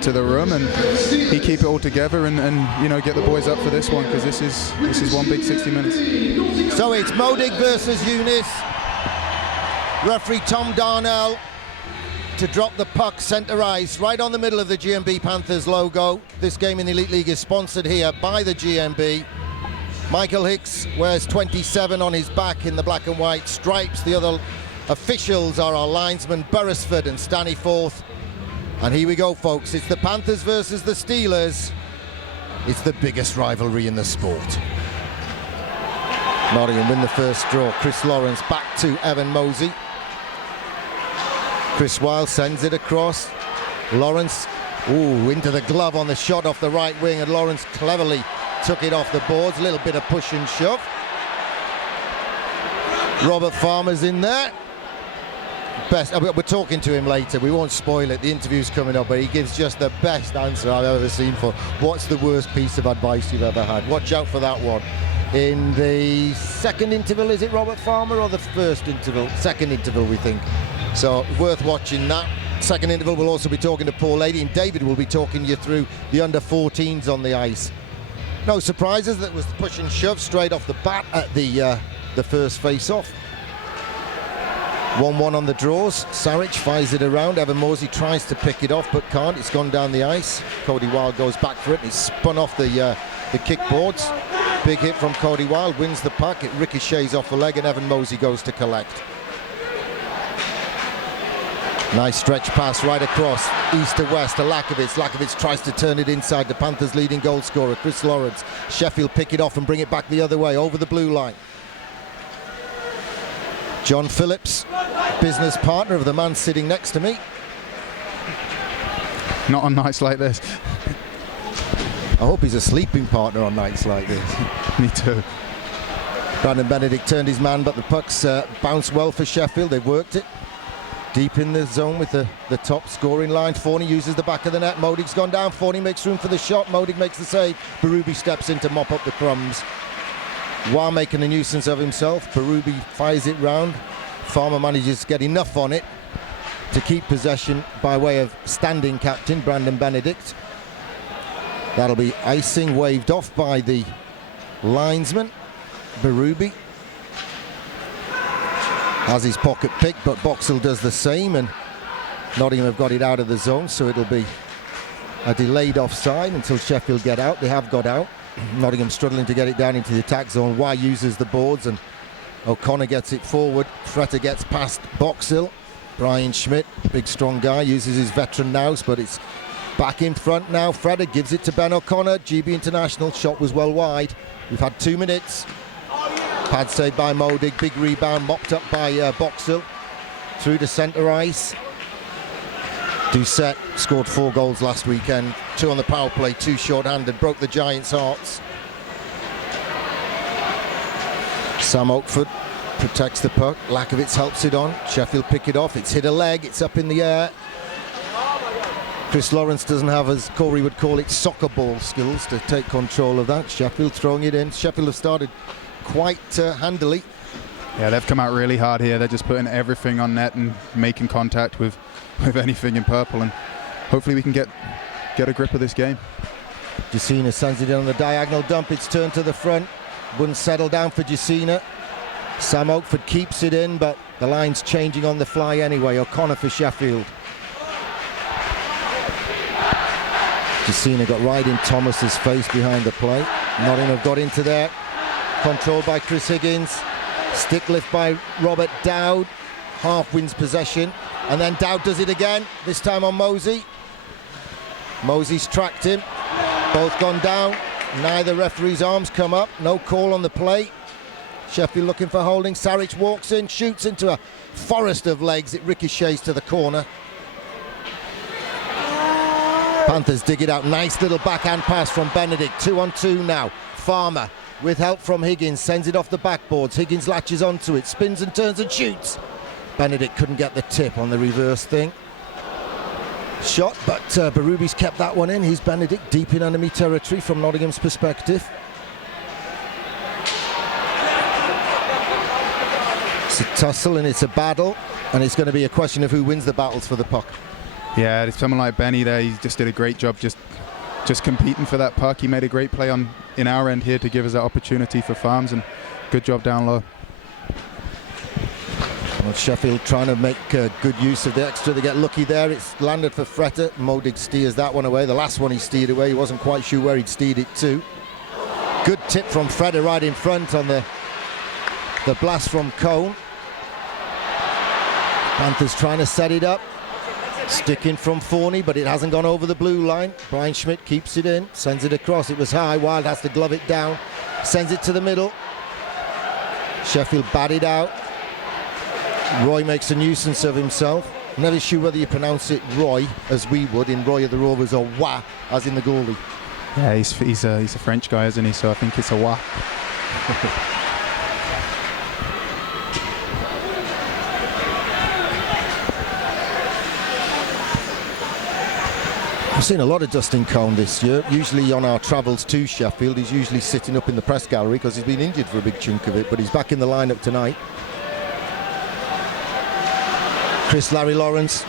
into the room, and he keep it all together and you know, get the boys up for this one, because this is one big 60 minutes. So it's Modig versus Eunice. Referee Tom Darnell to drop the puck centre ice right on the middle of the GMB Panthers logo. This game in the Elite League is sponsored here by the GMB. Michael Hicks wears 27 on his back in the black and white stripes. The other officials are our linesmen Beresford and Staniforth. And here we go, folks. It's the Panthers versus the Steelers. It's the biggest rivalry in the sport. Nottingham win the first draw. Chris Lawrence back to Evan Mosey. Chris Wilde sends it across. Lawrence, into the glove on the shot off the right wing, and Lawrence cleverly took it off the boards. A little bit of push and shove. Robert Farmer's in there. We're talking to him later, we won't spoil it, the interview's coming up, but he gives just the best answer I've ever seen for what's the worst piece of advice you've ever had. Watch out for that one. In the second interval, is it Robert Farmer, or the first interval? Second interval, we think. So worth watching that. Second interval, we'll also be talking to Paul Lady, and David will be talking you through the under-14s on the ice. No surprises, that was push and shove straight off the bat at the first face-off. 1-1 on the draws. Saric fires it around. Evan Morsey tries to pick it off but can't. It's gone down the ice. Cody Wilde goes back for it and it's spun off the kickboards. Big hit from Cody Wilde, wins the puck. It ricochets off the leg and Evan Mosey goes to collect. Nice stretch pass right across, east to west to Lakovitz. Lakovitz tries to turn it inside. The Panthers' leading goal scorer, Chris Lawrence. Sheffield pick it off and bring it back the other way, over the blue line. John Phillips, business partner of the man sitting next to me. Not on nights like this. I hope he's a sleeping partner on nights like this. Me too. Brandon Benedict turned his man, but the puck's bounced well for Sheffield. They've worked it. Deep in the zone with the top scoring line. Forney uses the back of the net. Modig's gone down. Forney makes room for the shot. Modig makes the save. Berube steps in to mop up the crumbs. While making a nuisance of himself, Berube fires it round. Farmer manages to get enough on it to keep possession by way of standing captain Brandon Benedict. That'll be icing, waved off by the linesman. Berube has his pocket picked, but Boxall does the same, and Nottingham have got it out of the zone, so it'll be a delayed offside until Sheffield get out. They have got out. Nottingham struggling to get it down into the attack zone. Y uses the boards and O'Connor gets it forward. Fretter gets past Boxall. Brian Schmidt, big strong guy, uses his veteran nous, but it's back in front now. Fretter gives it to Ben O'Connor. GB International, shot was well wide. We've had 2 minutes. Pad saved by Modig, big rebound, mopped up by Boxall. Through to centre ice. Doucette scored 4 goals last weekend, 2 on the power play, 2 short-handed, broke the Giants' hearts. Sam Oakford protects the puck. Lakovitz helps it on. Sheffield pick it off. It's hit a leg. It's up in the air. Chris Lawrence doesn't have, as Corey would call it, soccer ball skills to take control of that. Sheffield throwing it in. Sheffield have started quite handily. Yeah, they've come out really hard here. They're just putting everything on net and making contact with anything in purple, and hopefully we can get a grip of this game. Jacina sends it in on the diagonal dump. It's turned to the front. Wouldn't settle down for Jacina. Sam Oakford keeps it in, but the line's changing on the fly anyway. O'Connor for Sheffield. Jacina got right in Thomas's face behind the play. Nottingham have got into there. Controlled by Chris Higgins. Stick lift by Robert Dowd. Half wins possession. And then Dowd does it again, this time on Mosey. Mosey's tracked him. Both gone down. Neither referee's arms come up. No call on the play. Sheffield looking for holding. Saric walks in, shoots into a forest of legs. It ricochets to the corner. Panthers dig it out. Nice little backhand pass from Benedict. 2-on-2 now. Farmer, with help from Higgins, sends it off the backboards. Higgins latches onto it, spins and turns and shoots. Benedict couldn't get the tip on the reverse thing. Shot, but Berube's kept that one in. He's Benedict, deep in enemy territory from Nottingham's perspective. It's a tussle and it's a battle, and it's going to be a question of who wins the battles for the puck. Yeah, there's someone like Benny there. He just did a great job just competing for that puck. He made a great play in our end here to give us that opportunity for Farms, and good job down low. Well, Sheffield trying to make good use of the extra. They get lucky there. It's landed for Fretter. Modig steers that one away. The last one he steered away. He wasn't quite sure where he'd steered it to. Good tip from Fretter right in front on the blast from Cone. Panthers trying to set it up. Sticking from Forney, but it hasn't gone over the blue line. Brian Schmidt keeps it in, sends it across. It was high. Wild has to glove it down. Sends it to the middle. Sheffield batted out. Roy makes a nuisance of himself. I'm never sure whether you pronounce it Roy, as we would in Roy of the Rovers, or Wah, as in the goalie. Yeah, he's a French guy, isn't he? So I think it's a Wah. I've seen a lot of Dustin Cone this year. Usually on our travels to Sheffield, he's usually sitting up in the press gallery because he's been injured for a big chunk of it, but he's back in the lineup tonight. Larry Lawrence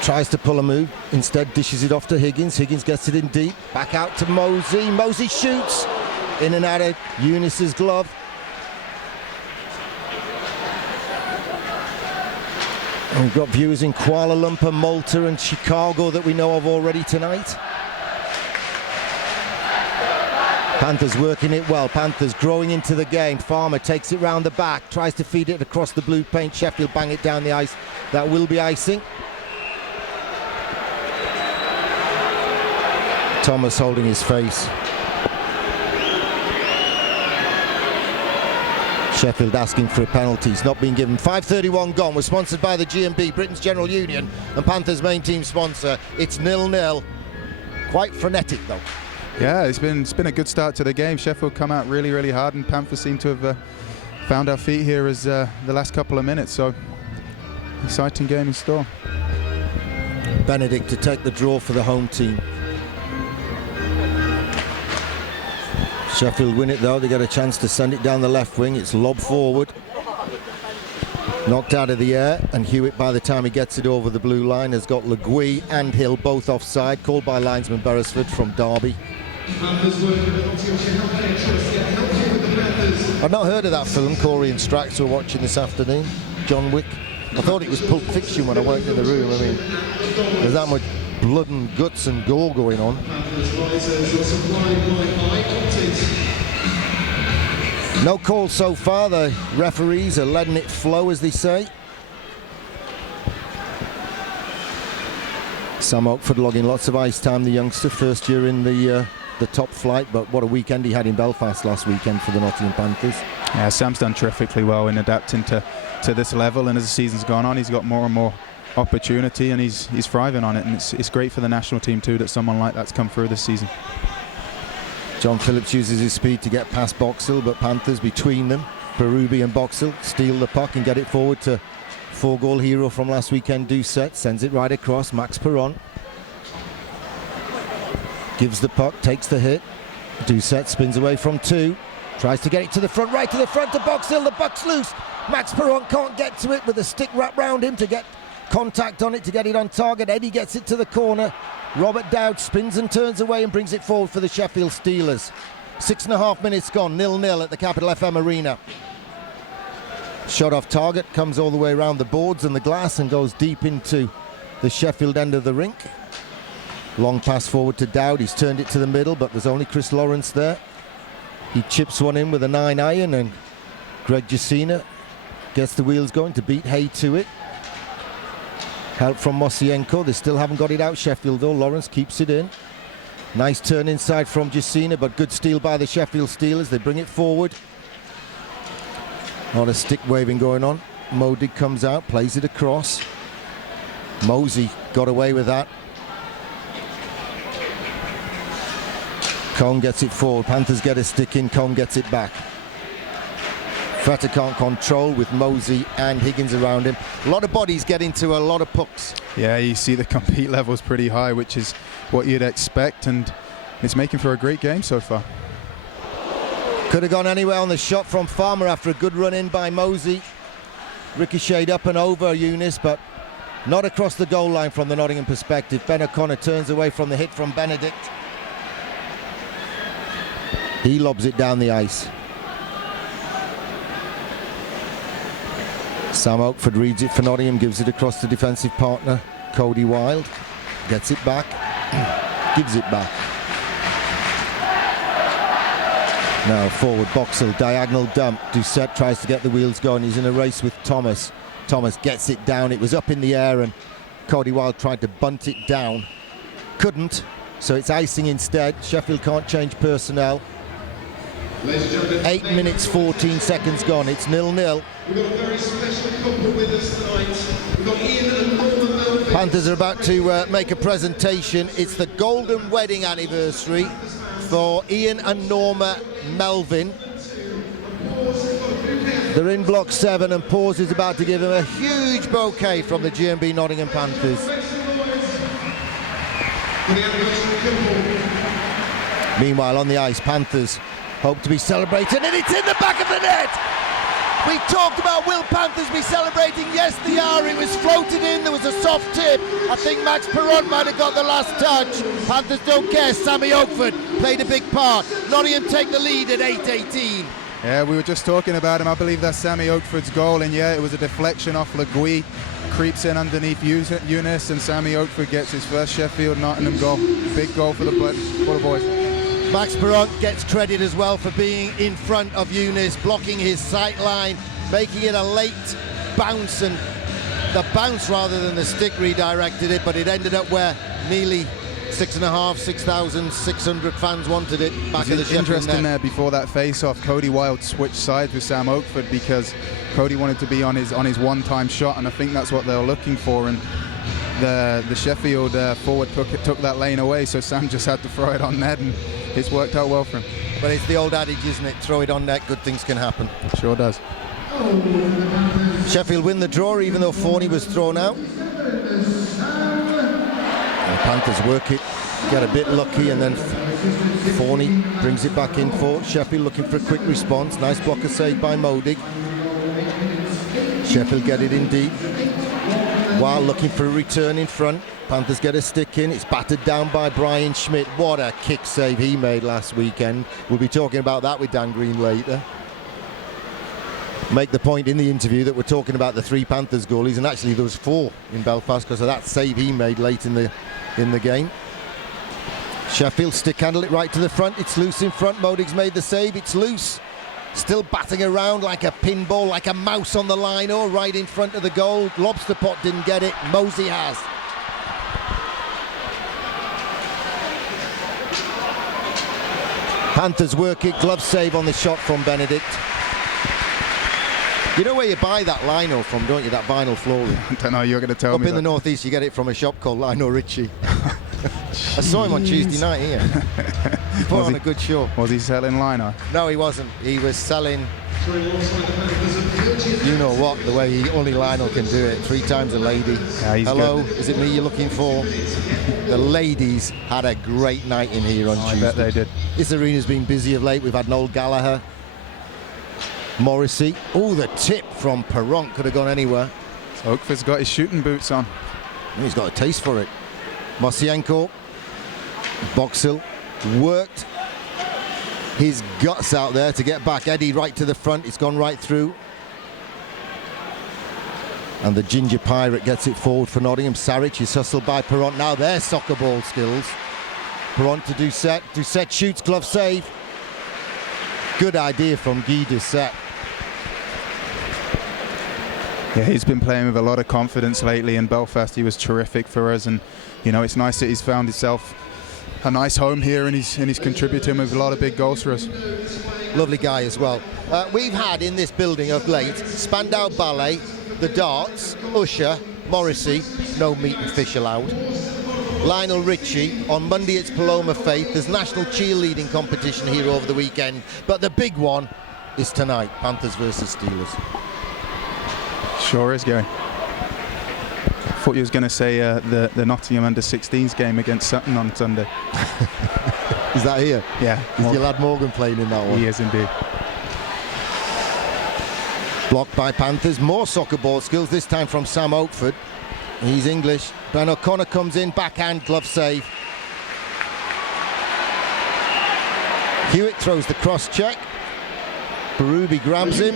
tries to pull a move, instead dishes it off to Higgins. Higgins gets it in deep, back out to Mosey. Mosey shoots in and out of Eunice's glove. And we've got viewers in Kuala Lumpur, Malta and Chicago that we know of already tonight. Panthers working it well. Panthers growing into the game. Farmer takes it round the back, tries to feed it across the blue paint. Sheffield bang it down the ice. That will be icing. Thomas holding his face. Sheffield asking for a penalty. It's not been given. 5:31 gone. We're sponsored by the G&B, Britain's General Union, and Panthers' main team sponsor. It's 0-0. Quite frenetic though. Yeah, it's been a good start to the game. Sheffield come out really, really hard, and Panthers seem to have found our feet here as the last couple of minutes. So exciting game in store. Benedict to take the draw for the home team. Sheffield win it though. They get a chance to send it down the left wing. It's lob forward. Knocked out of the air, and Hewitt, by the time he gets it over the blue line, has got Legui and Hill both offside, called by linesman Beresford from Derby. I've not heard of that film Corey and Strax were watching this afternoon, John Wick. I thought it was Pulp Fiction when I walked in the room. I mean, there's that much blood and guts and gore going on. No call so far. The referees are letting it flow, as they say. Sam Oakford logging lots of ice time, the youngster, first year in the top flight, but what a weekend he had in Belfast last weekend for the Nottingham Panthers. Yeah, Sam's done terrifically well in adapting to this level, and as the season's gone on, he's got more and more opportunity, and he's thriving on it, and it's great for the national team too that someone like that's come through this season. John Phillips uses his speed to get past Boxall, but Panthers between them, Berube and Boxall, steal the puck and get it forward to 4-goal hero from last weekend, Doucette. Sends it right across, Max Perron. Gives the puck, takes the hit. Doucette spins away from 2. Tries to get it to the front, right to the front to Boxall. The puck's loose. Max Perron can't get to it with a stick wrapped round him to get contact on it, to get it on target. Eddie gets it to the corner. Robert Dowd spins and turns away and brings it forward for the Sheffield Steelers. 6.5 minutes gone, 0-0 at the Capital FM Arena. Shot off target, comes all the way around the boards and the glass and goes deep into the Sheffield end of the rink. Long pass forward to Dowd. He's turned it to the middle, but there's only Chris Lawrence there. He chips one in with a 9-iron, and Greg Jacina gets the wheels going to beat Hay to it. Help from Mosienko. They still haven't got it out, Sheffield, though. Lawrence keeps it in. Nice turn inside from Jacina, but good steal by the Sheffield Steelers. They bring it forward. A lot of stick waving going on. Modig comes out, plays it across. Mosey got away with that. Cone gets it forward. Panthers get a stick in. Cone gets it back. Fretter can't control with Mosey and Higgins around him. A lot of bodies get into a lot of pucks. Yeah, you see the compete level's pretty high, which is what you'd expect, and it's making for a great game so far. Could have gone anywhere on the shot from Farmer after a good run in by Mosey. Ricocheted up and over Eunice, but Not across the goal line from the Nottingham perspective. Ben O'Connor turns away from the hit from Benedict. He lobs it down the ice. Sam Oakford reads it for Nottingham, gives it across to defensive partner Cody Wilde. Gets it back, gives it back. Now forward, Boxall, diagonal dump. Doucette tries to get the wheels going. He's in a race with Thomas. Thomas gets it down. It was up in the air and Cody Wilde tried to bunt it down. Couldn't, so it's icing instead. Sheffield can't change personnel. 8 minutes 14 seconds gone. It's 0-0. We've got a very special couple with us tonight. We've got Ian and Norma Melvin. Panthers are about to make a presentation. It's the golden wedding anniversary for Ian and Norma Melvin. They're in block 7 and Pause is about to give them a huge bouquet from the GMB Nottingham Panthers. Meanwhile on the ice, Panthers hope to be celebrating, and it's in the back of the net! We talked about will Panthers be celebrating? Yes they are. It was floated in, there was a soft tip. I think Max Perron might have got the last touch. Panthers don't care. Sammy Oakford played a big part. Nottingham take the lead at 8:18. Yeah, we were just talking about him. I believe that's Sammy Oakford's goal, and yeah, it was a deflection off Le Gui. Creeps in underneath Eunice, and Sammy Oakford gets his first Sheffield Nottingham goal. Big goal for the boys. Max Perron gets credit as well for being in front of Eunice, blocking his sight line, making it a late bounce, and the bounce rather than the stick redirected it, but it ended up where nearly 6,600 fans wanted it back at the Sheffield Interesting net. there before that face-off, Cody Wilde switched sides with Sam Oakford because Cody wanted to be on his one-time shot, and I think that's what they were looking for, and the Sheffield forward took that lane away, so Sam just had to throw it on net, and it's worked out well for him. But it's the old adage, isn't it? Throw it on net, good things can happen. Sure does. Sheffield win the draw even though Forney was thrown out. The Panthers work it, get a bit lucky, and then Forney brings it back in for Sheffield, looking for a quick response. Nice blocker save by Modig. Sheffield get it in deep. While looking for a return in front, Panthers get a stick in. It's battered down by Brian Schmidt. What a kick save he made last weekend. We'll be talking about that with Dan Green later. Make the point in the interview that we're talking about the 3 Panthers goalies, and actually there was 4 in Belfast because of that save he made late in the game. Sheffield stick handle it right to the front. It's loose in front. Modig's made the save. It's loose. Still batting around like a pinball, like a mouse on the line, or right in front of the goal. Lobster Pot didn't get it. Mosey has. Panthers work it. Glove save on the shot from Benedict. You know where you buy that lino from, don't you? That vinyl flooring. I don't know, you're going to tell me. Up in the northeast, you get it from a shop called Lino Ritchie. I saw him on Tuesday night here. He put on a good show. Was he selling lino? No, he wasn't. He was selling, you know what, the way only Lionel can do it. 3 times a lady. Yeah, hello, good. is it me you're looking for? The ladies had a great night in here on Tuesday. I bet they did. This arena's been busy of late. We've had Noel Gallagher, Morrissey. Oh, the tip from Perron could have gone anywhere. So Oakford's got his shooting boots on. He's got a taste for it. Mosienko, Boxall worked his guts out there to get back. Eddie right to the front. It's gone right through. And the Ginger Pirate gets it forward for Nottingham. Saric is hustled by Perron. Now their soccer ball skills. Perron to Doucette. Doucette shoots, glove save. Good idea from Guy Doucette. Yeah, he's been playing with a lot of confidence lately in Belfast. He was terrific for us, and you know, it's nice that he's found himself a nice home here, and he's contributing with a lot of big goals for us. Lovely guy as well. We've had in this building of late Spandau Ballet, the Darts, Usher, Morrissey, no meat and fish allowed. Lionel Ritchie. On Monday it's Paloma Faith. There's national cheerleading competition here over the weekend, but the big one is tonight, Panthers versus Steelers. Sure is, Gary. Thought you was going to say the Nottingham under-16s game against Sutton on Sunday. Is that here? Yeah. Is your lad Morgan playing in that one? He is indeed. Blocked by Panthers. More soccer ball skills, this time from Sam Oakford. He's English. Ben O'Connor comes in, backhand, glove save. Hewitt throws the cross check. Berube grabs him.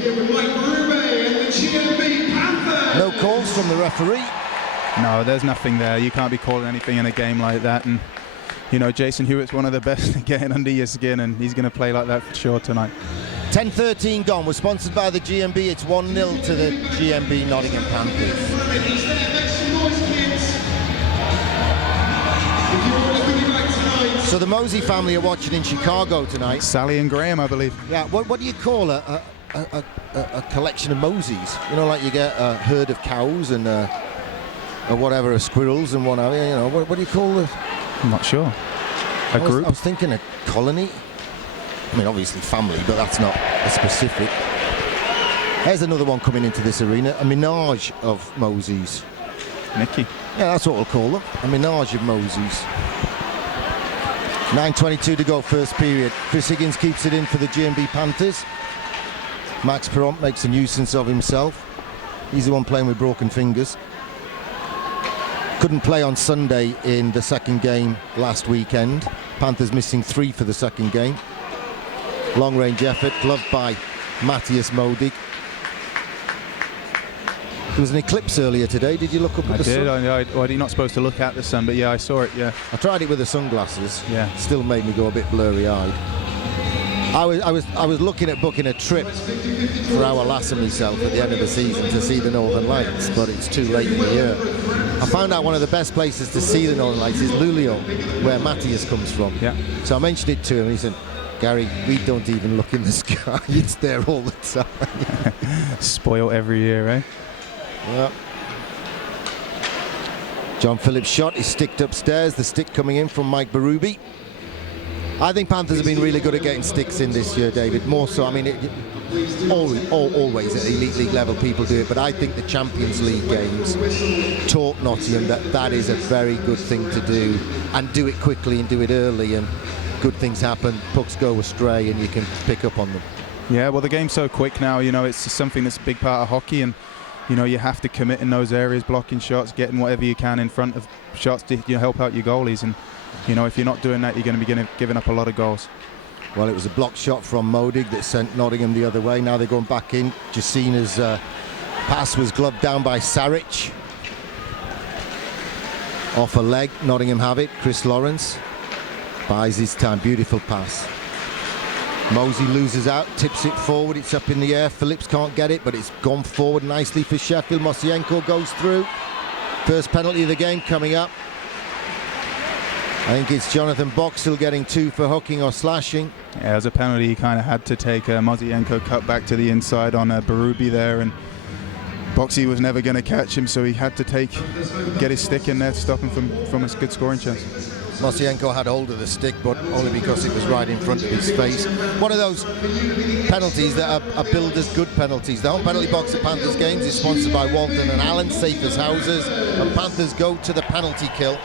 No calls from the referee. No, there's nothing there. You can't be calling anything in a game like that. And, you know, Jason Hewitt's one of the best at getting under your skin, and he's going to play like that for sure tonight. 10:13 gone. We're sponsored by the GMB. It's 1-0 to the GMB Nottingham Panthers. So the Mosey family are watching in Chicago tonight. Sally and Graham, I believe. Yeah, what do you call a collection of Moseys? You know, like you get a herd of cows and whatever, squirrels and what have you. You know, what do you call the? I'm not sure. A group? I was thinking a colony. I mean, obviously family, but that's not a specific. There's another one coming into this arena, a menage of Moseys. Nicky. Yeah, that's what we'll call them, a menage of Moseys. 9:22 to go, first period. Chris Higgins keeps it in for the GMB Panthers. Max Perront makes a nuisance of himself. He's the one playing with broken fingers. Couldn't play on Sunday in the second game last weekend. Panthers missing 3 for the second game. Long range effort, gloved by Matthias Modig. There was an eclipse earlier today. Did you look up at the sun? I did. You're not supposed to look at the sun, but yeah, I saw it, yeah. I tried it with the sunglasses. Yeah. Still made me go a bit blurry-eyed. I was looking at booking a trip for our lass and myself at the end of the season to see the Northern Lights, but it's too late in the year. I found out one of the best places to see the Northern Lights is Luleå, where Matthias comes from. Yeah. So I mentioned it to him, and he said, Gary, we don't even look in the sky. It's there all the time. Spoil every year, eh? Yeah. John Phillips' shot is sticked upstairs. The stick coming in from Mike Berube. I think Panthers have been really good at getting sticks in this year, David. More so, I mean, always at Elite League level people do it, but I think the Champions League games taught Nottingham that is a very good thing to do, and do it quickly and do it early, and good things happen, pucks go astray, and you can pick up on them. Yeah, well, the game's so quick now, you know, it's something that's a big part of hockey, and you know, you have to commit in those areas, blocking shots, getting whatever you can in front of shots to help out your goalies. And, you know, if you're not doing that, you're going to be giving up a lot of goals. Well, it was a blocked shot from Modig that sent Nottingham the other way. Now they're going back in. Jacina's pass was gloved down by Saric. Off a leg, Nottingham have it. Chris Lawrence buys his time. Beautiful pass. Mosey loses out, tips it forward, it's up in the air. Phillips can't get it, but it's gone forward nicely for Sheffield. Mosienko goes through. First penalty of the game coming up. I think it's Jonathan Boxall getting 2 for hooking or slashing. Yeah, it was a penalty he kind of had to take. Mosienko cut back to the inside on Berube there, and Boxy was never going to catch him, so he had to get his stick in there to stop him from a good scoring chance. Mosienko had hold of the stick, but only because it was right in front of his face. One of those penalties that are billed as good penalties. The home penalty box at Panthers games is sponsored by Walton and Allen, safe as houses, and Panthers go to the penalty kill.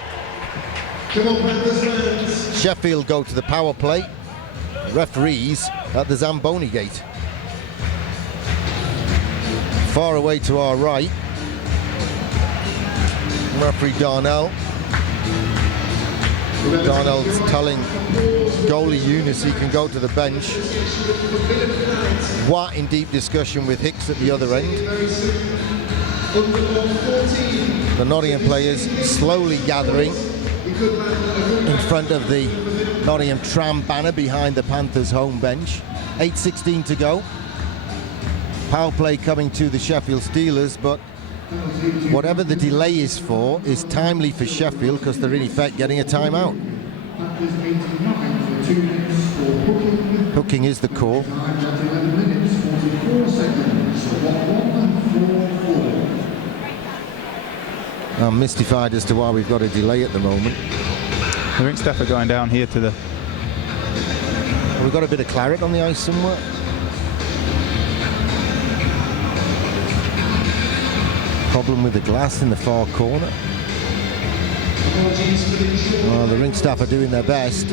Sheffield go to the power play. Referees at the Zamboni gate. Far away to our right, referee Darnell. Darnell's telling goalie Eunice he can go to the bench. Watt in deep discussion with Hicks at the other end. The Nottingham players slowly gathering in front of the Nottingham tram banner behind the Panthers home bench. 8:16 to go. Power play coming to the Sheffield Steelers, but whatever the delay is for is timely for Sheffield because they're in effect getting a timeout. Hooking is the call. I'm mystified as to why we've got a delay at the moment. I think stuff are going down here to the... Have we got a bit of claret on the ice somewhere? Problem with the glass in the far corner. Well, the rink staff are doing their best.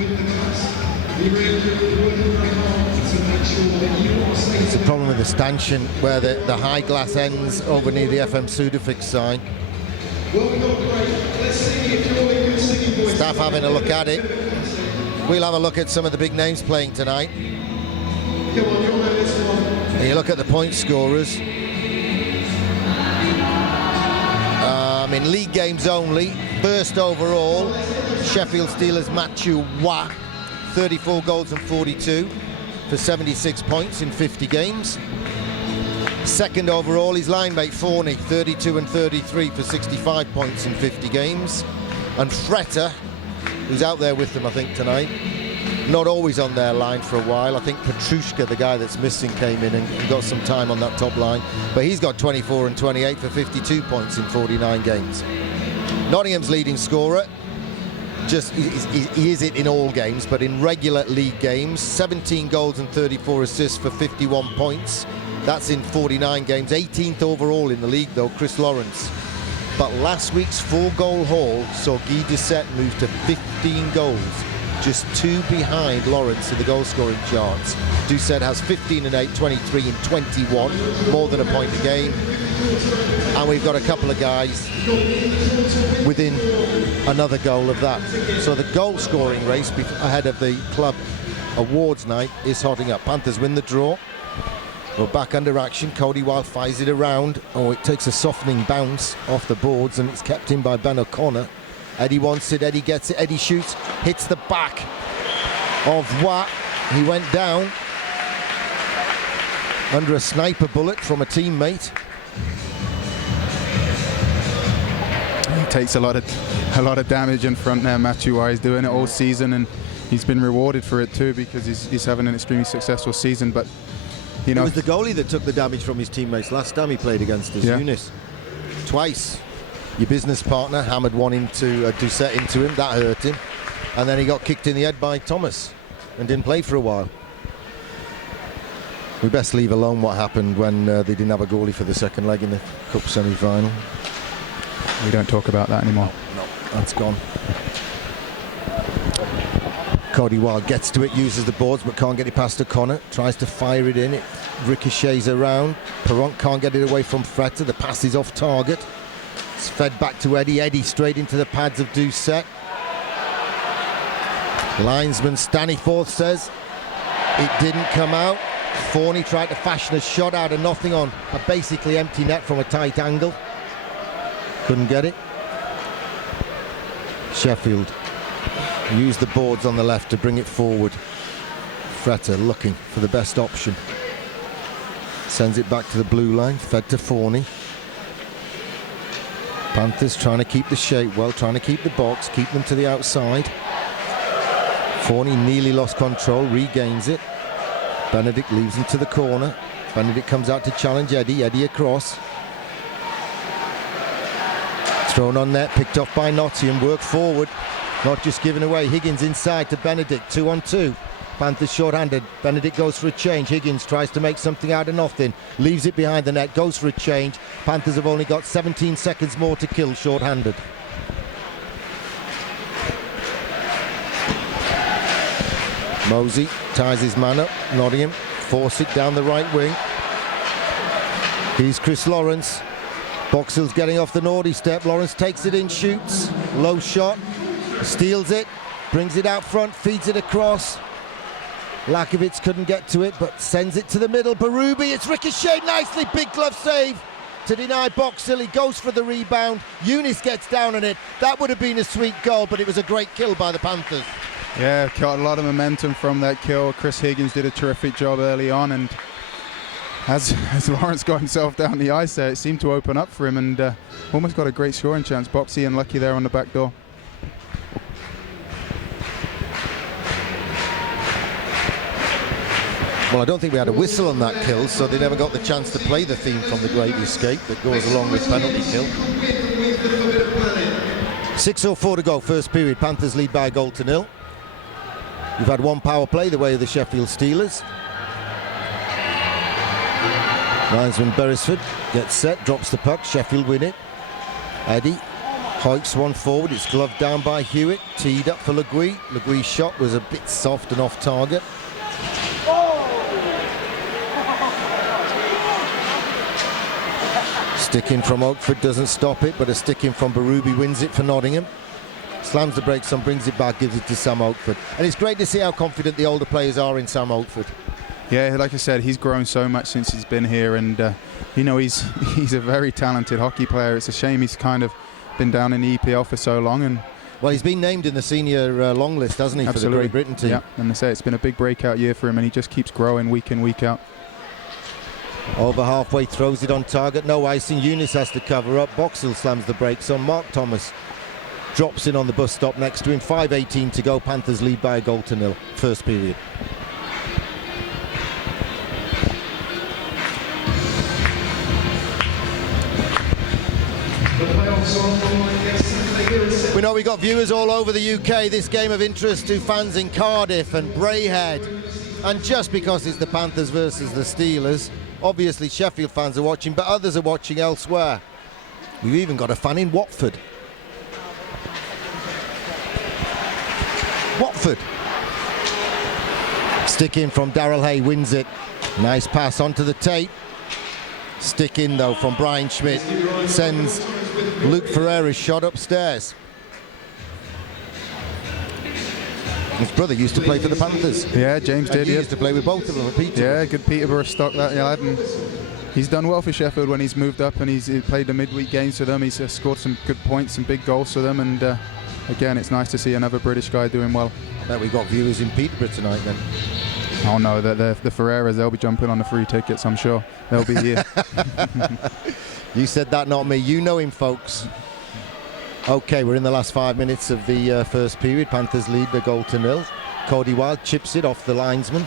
It's a problem with the stanchion where the high glass ends over near the FM Sudafix sign. Well, we're not great. Let's sing if you're all in good singing voice. Staff having a look at it. We'll have a look at some of the big names playing tonight. Come on, you'll know this one. And you look at the point scorers. In league games only, first overall, Sheffield Steelers Matthew Waugh, 34 goals and 42 for 76 points in 50 games. Second overall, his line mate Forney, 32 and 33 for 65 points in 50 games. And Fretter, who's out there with them, I think, tonight, not always on their line for a while. I think Petrushka, the guy that's missing, came in and got some time on that top line. But he's got 24 and 28 for 52 points in 49 games. Nottingham's leading scorer, he is it in all games, but in regular league games, 17 goals and 34 assists for 51 points. That's in 49 games. 18th overall in the league, though, Chris Lawrence. But last week's 4-goal haul saw Guy Doucette move to 15 goals, just 2 behind Lawrence in the goal-scoring charts. Doucette has 15 and 8, 23 and 21, more than a point a game. And we've got a couple of guys within another goal of that. So the goal-scoring race ahead of the club awards night is hotting up. Panthers win the draw. We're back under action. Cody Wilde fires it around. Oh, it takes a softening bounce off the boards and it's kept in by Ben O'Connor. Eddie wants it, Eddie gets it, Eddie shoots, hits the back of Watt. He went down under a sniper bullet from a teammate. He takes a lot of damage in front there, Matthew Waugh. He's doing it all season and he's been rewarded for it too because he's having an extremely successful season. But you know, it was the goalie that took the damage from his teammates last time he played against us, Eunice. Twice. Your business partner hammered one into Doucette into him, that hurt him, and then he got kicked in the head by Thomas and didn't play for a while. We best leave alone what happened when they didn't have a goalie for the second leg in the cup semi-final. We don't talk about that anymore. No, that's gone. Cody Wilde gets to it, uses the boards but can't get it past O'Connor, tries to fire it in, it ricochets around. Perront can't get it away from Fretter, the pass is off target. It's fed back to Eddie. Eddie straight into the pads of Doucette. Linesman Staniforth says it didn't come out. Forney tried to fashion a shot out of nothing on a basically empty net from a tight angle. Couldn't get it. Sheffield used the boards on the left to bring it forward. Fretter looking for the best option. Sends it back to the blue line, fed to Forney. Panthers trying to keep the shape well, trying to keep the box, keep them to the outside. Forney nearly lost control, regains it. Benedict leaves him to the corner. Benedict comes out to challenge Eddie. Eddie across. Thrown on net, picked off by Nottingham, work forward. Not just given away. Higgins inside to Benedict, 2-on-2. Panthers short-handed. Benedict goes for a change. Higgins tries to make something out of nothing. Leaves it behind the net, goes for a change. Panthers have only got 17 seconds more to kill short-handed. Mosey ties his man up. Nottingham force it down the right wing. Here's Chris Lawrence. Boxall's getting off the naughty step. Lawrence takes it in, shoots. Low shot. Steals it. Brings it out front. Feeds it across. Lakovitz couldn't get to it, but sends it to the middle. Berube, it's ricocheted nicely. Big glove save to deny Boxall. He goes for the rebound. Eunice gets down on it. That would have been a sweet goal, but it was a great kill by the Panthers. Yeah, got a lot of momentum from that kill. Chris Higgins did a terrific job early on, and as Lawrence got himself down the ice there, it seemed to open up for him and almost got a great scoring chance. Boxy unlucky there on the back door. Well, I don't think we had a whistle on that kill, so they never got the chance to play the theme from The Great Escape that goes along with penalty kill. 6:04 to go, first period. Panthers lead by a goal to nil. We've had one power play the way of the Sheffield Steelers. Linesman Beresford gets set, drops the puck. Sheffield win it. Eddie hoiks one forward. It's gloved down by Hewitt. Teed up for Le Guy. Le Guy's shot was a bit soft and off target. Stick in from Oakford doesn't stop it, but a stick in from Berube wins it for Nottingham. Slams the brakes on, brings it back, gives it to Sam Oakford. And it's great to see how confident the older players are in Sam Oakford. Yeah, like I said, he's grown so much since he's been here, and you know, he's a very talented hockey player. It's a shame he's kind of been down in the EPL for so long. And well, he's been named in the senior long list, hasn't he, absolutely, for the Great Britain team? Yeah, and they say it's been a big breakout year for him, and he just keeps growing week in, week out. Over halfway, throws it on target, no icing. Eunice has to cover up. Boxall slams the brakes on. Mark Thomas drops in on the bus stop next to him. 5:18 to go. Panthers lead by a goal to nil. First period. We know we got viewers all over the UK. This game of interest to fans in Cardiff and Braehead. And just because it's the Panthers versus the Steelers, obviously Sheffield fans are watching, but others are watching elsewhere. We've even got a fan in Watford. Watford. Stick in from Daryl Hay, wins it. Nice pass onto the tape. Stick in though from Brian Schmidt. Sends Luke Ferreira's shot upstairs. His brother used to play for the Panthers. Yeah, James did. He used to play with both of them at Peterborough. Yeah, good Peterborough stock that lad, and he's done well for Sheffield when he's moved up, and he's played the midweek games for them. He's scored some good points, some big goals for them, and again, it's nice to see another British guy doing well. I bet we've got viewers in Peterborough tonight then. Oh no, the Ferreiras, they'll be jumping on the free tickets, I'm sure. They'll be here. You said that, not me. You know him, folks. Okay, we're in the last 5 minutes of the first period. Panthers lead a goal to nil. Cody Wild chips it off the linesman,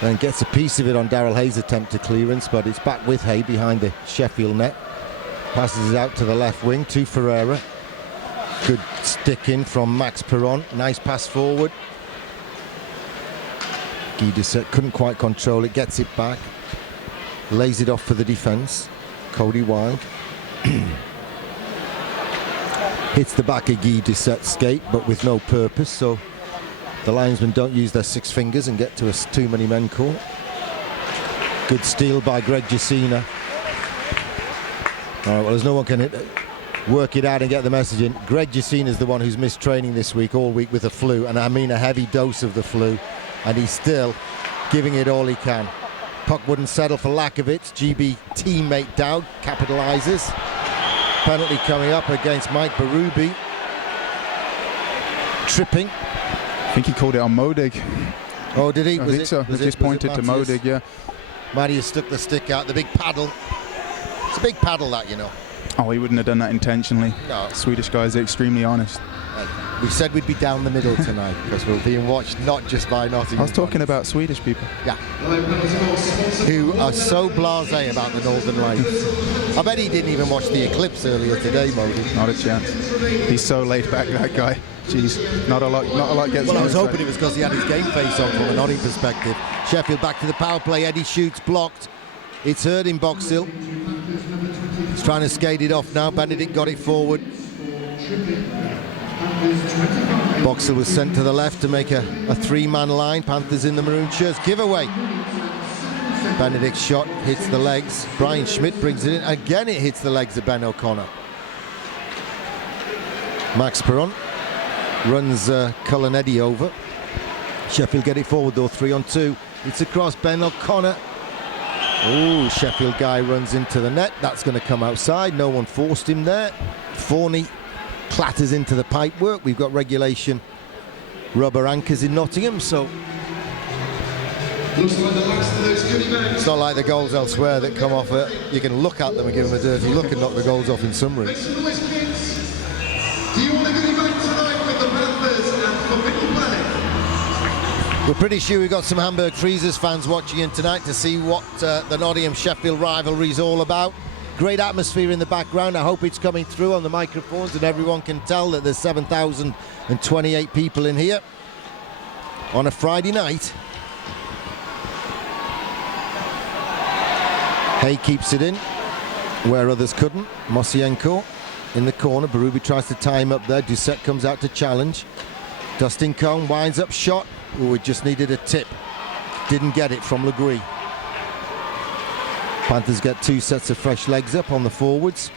then gets a piece of it on Daryl Hay's attempt to clearance, but it's back with Hay behind the Sheffield net. Passes it out to the left wing to Ferreira. Good stick in from Max Perron. Nice pass forward. Guy Doucet couldn't quite control it, gets it back. Lays it off for the defence. Cody Wild. Hits the back of Guy Doucet's skate, but with no purpose, so the linesmen don't use their 6 fingers and get to a too many men call. Good steal by Greg Jacina. All right, well, there's no one can work it out and get the message in. Greg Jacina is the one who's missed training this week, all week with the flu, and I mean a heavy dose of the flu, and he's still giving it all he can. Puck wouldn't settle for lack of it. GB teammate Dowd capitalises. Penalty coming up against Mike Berube. Tripping. I think he called it on Modig. Oh, did he? I think so. He just pointed to Modig, yeah. Matty has stuck the stick out, the big paddle. It's a big paddle, that, you know. Oh, he wouldn't have done that intentionally. No. Swedish guys are extremely honest. We said we'd be down the middle tonight because we're being watched not just by Nottingham. I was talking about Swedish people. Yeah. Who are so blasé about the Northern Lights. I bet he didn't even watch the eclipse earlier today, Modi. Not a chance. He's so laid back, that guy. Jeez, not a lot gets. Well, I was hoping it was because he had his game face on from a Nottingham perspective. Sheffield back to the power play. Eddie shoots, blocked. It's heard in Boxhill. He's trying to skate it off now. Benedict got it forward. Boxhill was sent to the left to make a 3-man line. Panthers in the maroon shirts. Giveaway. Benedict's shot hits the legs. Brian Schmidt brings it in. Again, it hits the legs of Ben O'Connor. Max Perron runs Cullen Eddy over. Sheffield get it forward though, 3-on-2. It's across Ben O'Connor. Oh, Sheffield guy runs into the net. That's going to come outside. No one forced him there. Forney clatters into the pipework. We've got regulation rubber anchors in Nottingham, so Looks like the last of those goodie bags. it's not like the goals elsewhere that come off it. You can look at them and give them a dirty look and knock the goals off in some Make rooms. some noise, kids. Do you want a goodie bag tonight with the Panthers and Forbidden Planet? We're pretty sure we've got some Hamburg Freezers fans watching in tonight to see what the Nottingham-Sheffield rivalry is all about. Great atmosphere in the background. I hope it's coming through on the microphones and everyone can tell that there's 7,028 people in here on a Friday night. Hay keeps it in where others couldn't. Mosienko in the corner. Berube tries to tie him up there. Doucet comes out to challenge. Dustin Cohn winds up shot. Oh, it just needed a tip. Didn't get it from Legree. Panthers get 2 sets of fresh legs up on the forwards.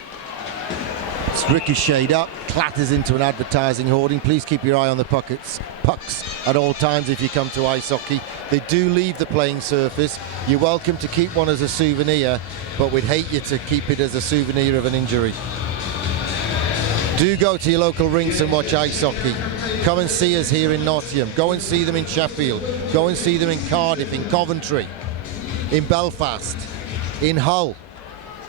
It's ricocheted up, clatters into an advertising hoarding. Please keep your eye on the pucks at all times if you come to ice hockey. They do leave the playing surface. You're welcome to keep one as a souvenir, but we'd hate you to keep it as a souvenir of an injury. Do go to your local rinks and watch ice hockey. Come and see us here in Nottingham. Go and see them in Sheffield. Go and see them in Cardiff, in Coventry, in Belfast, in Hull,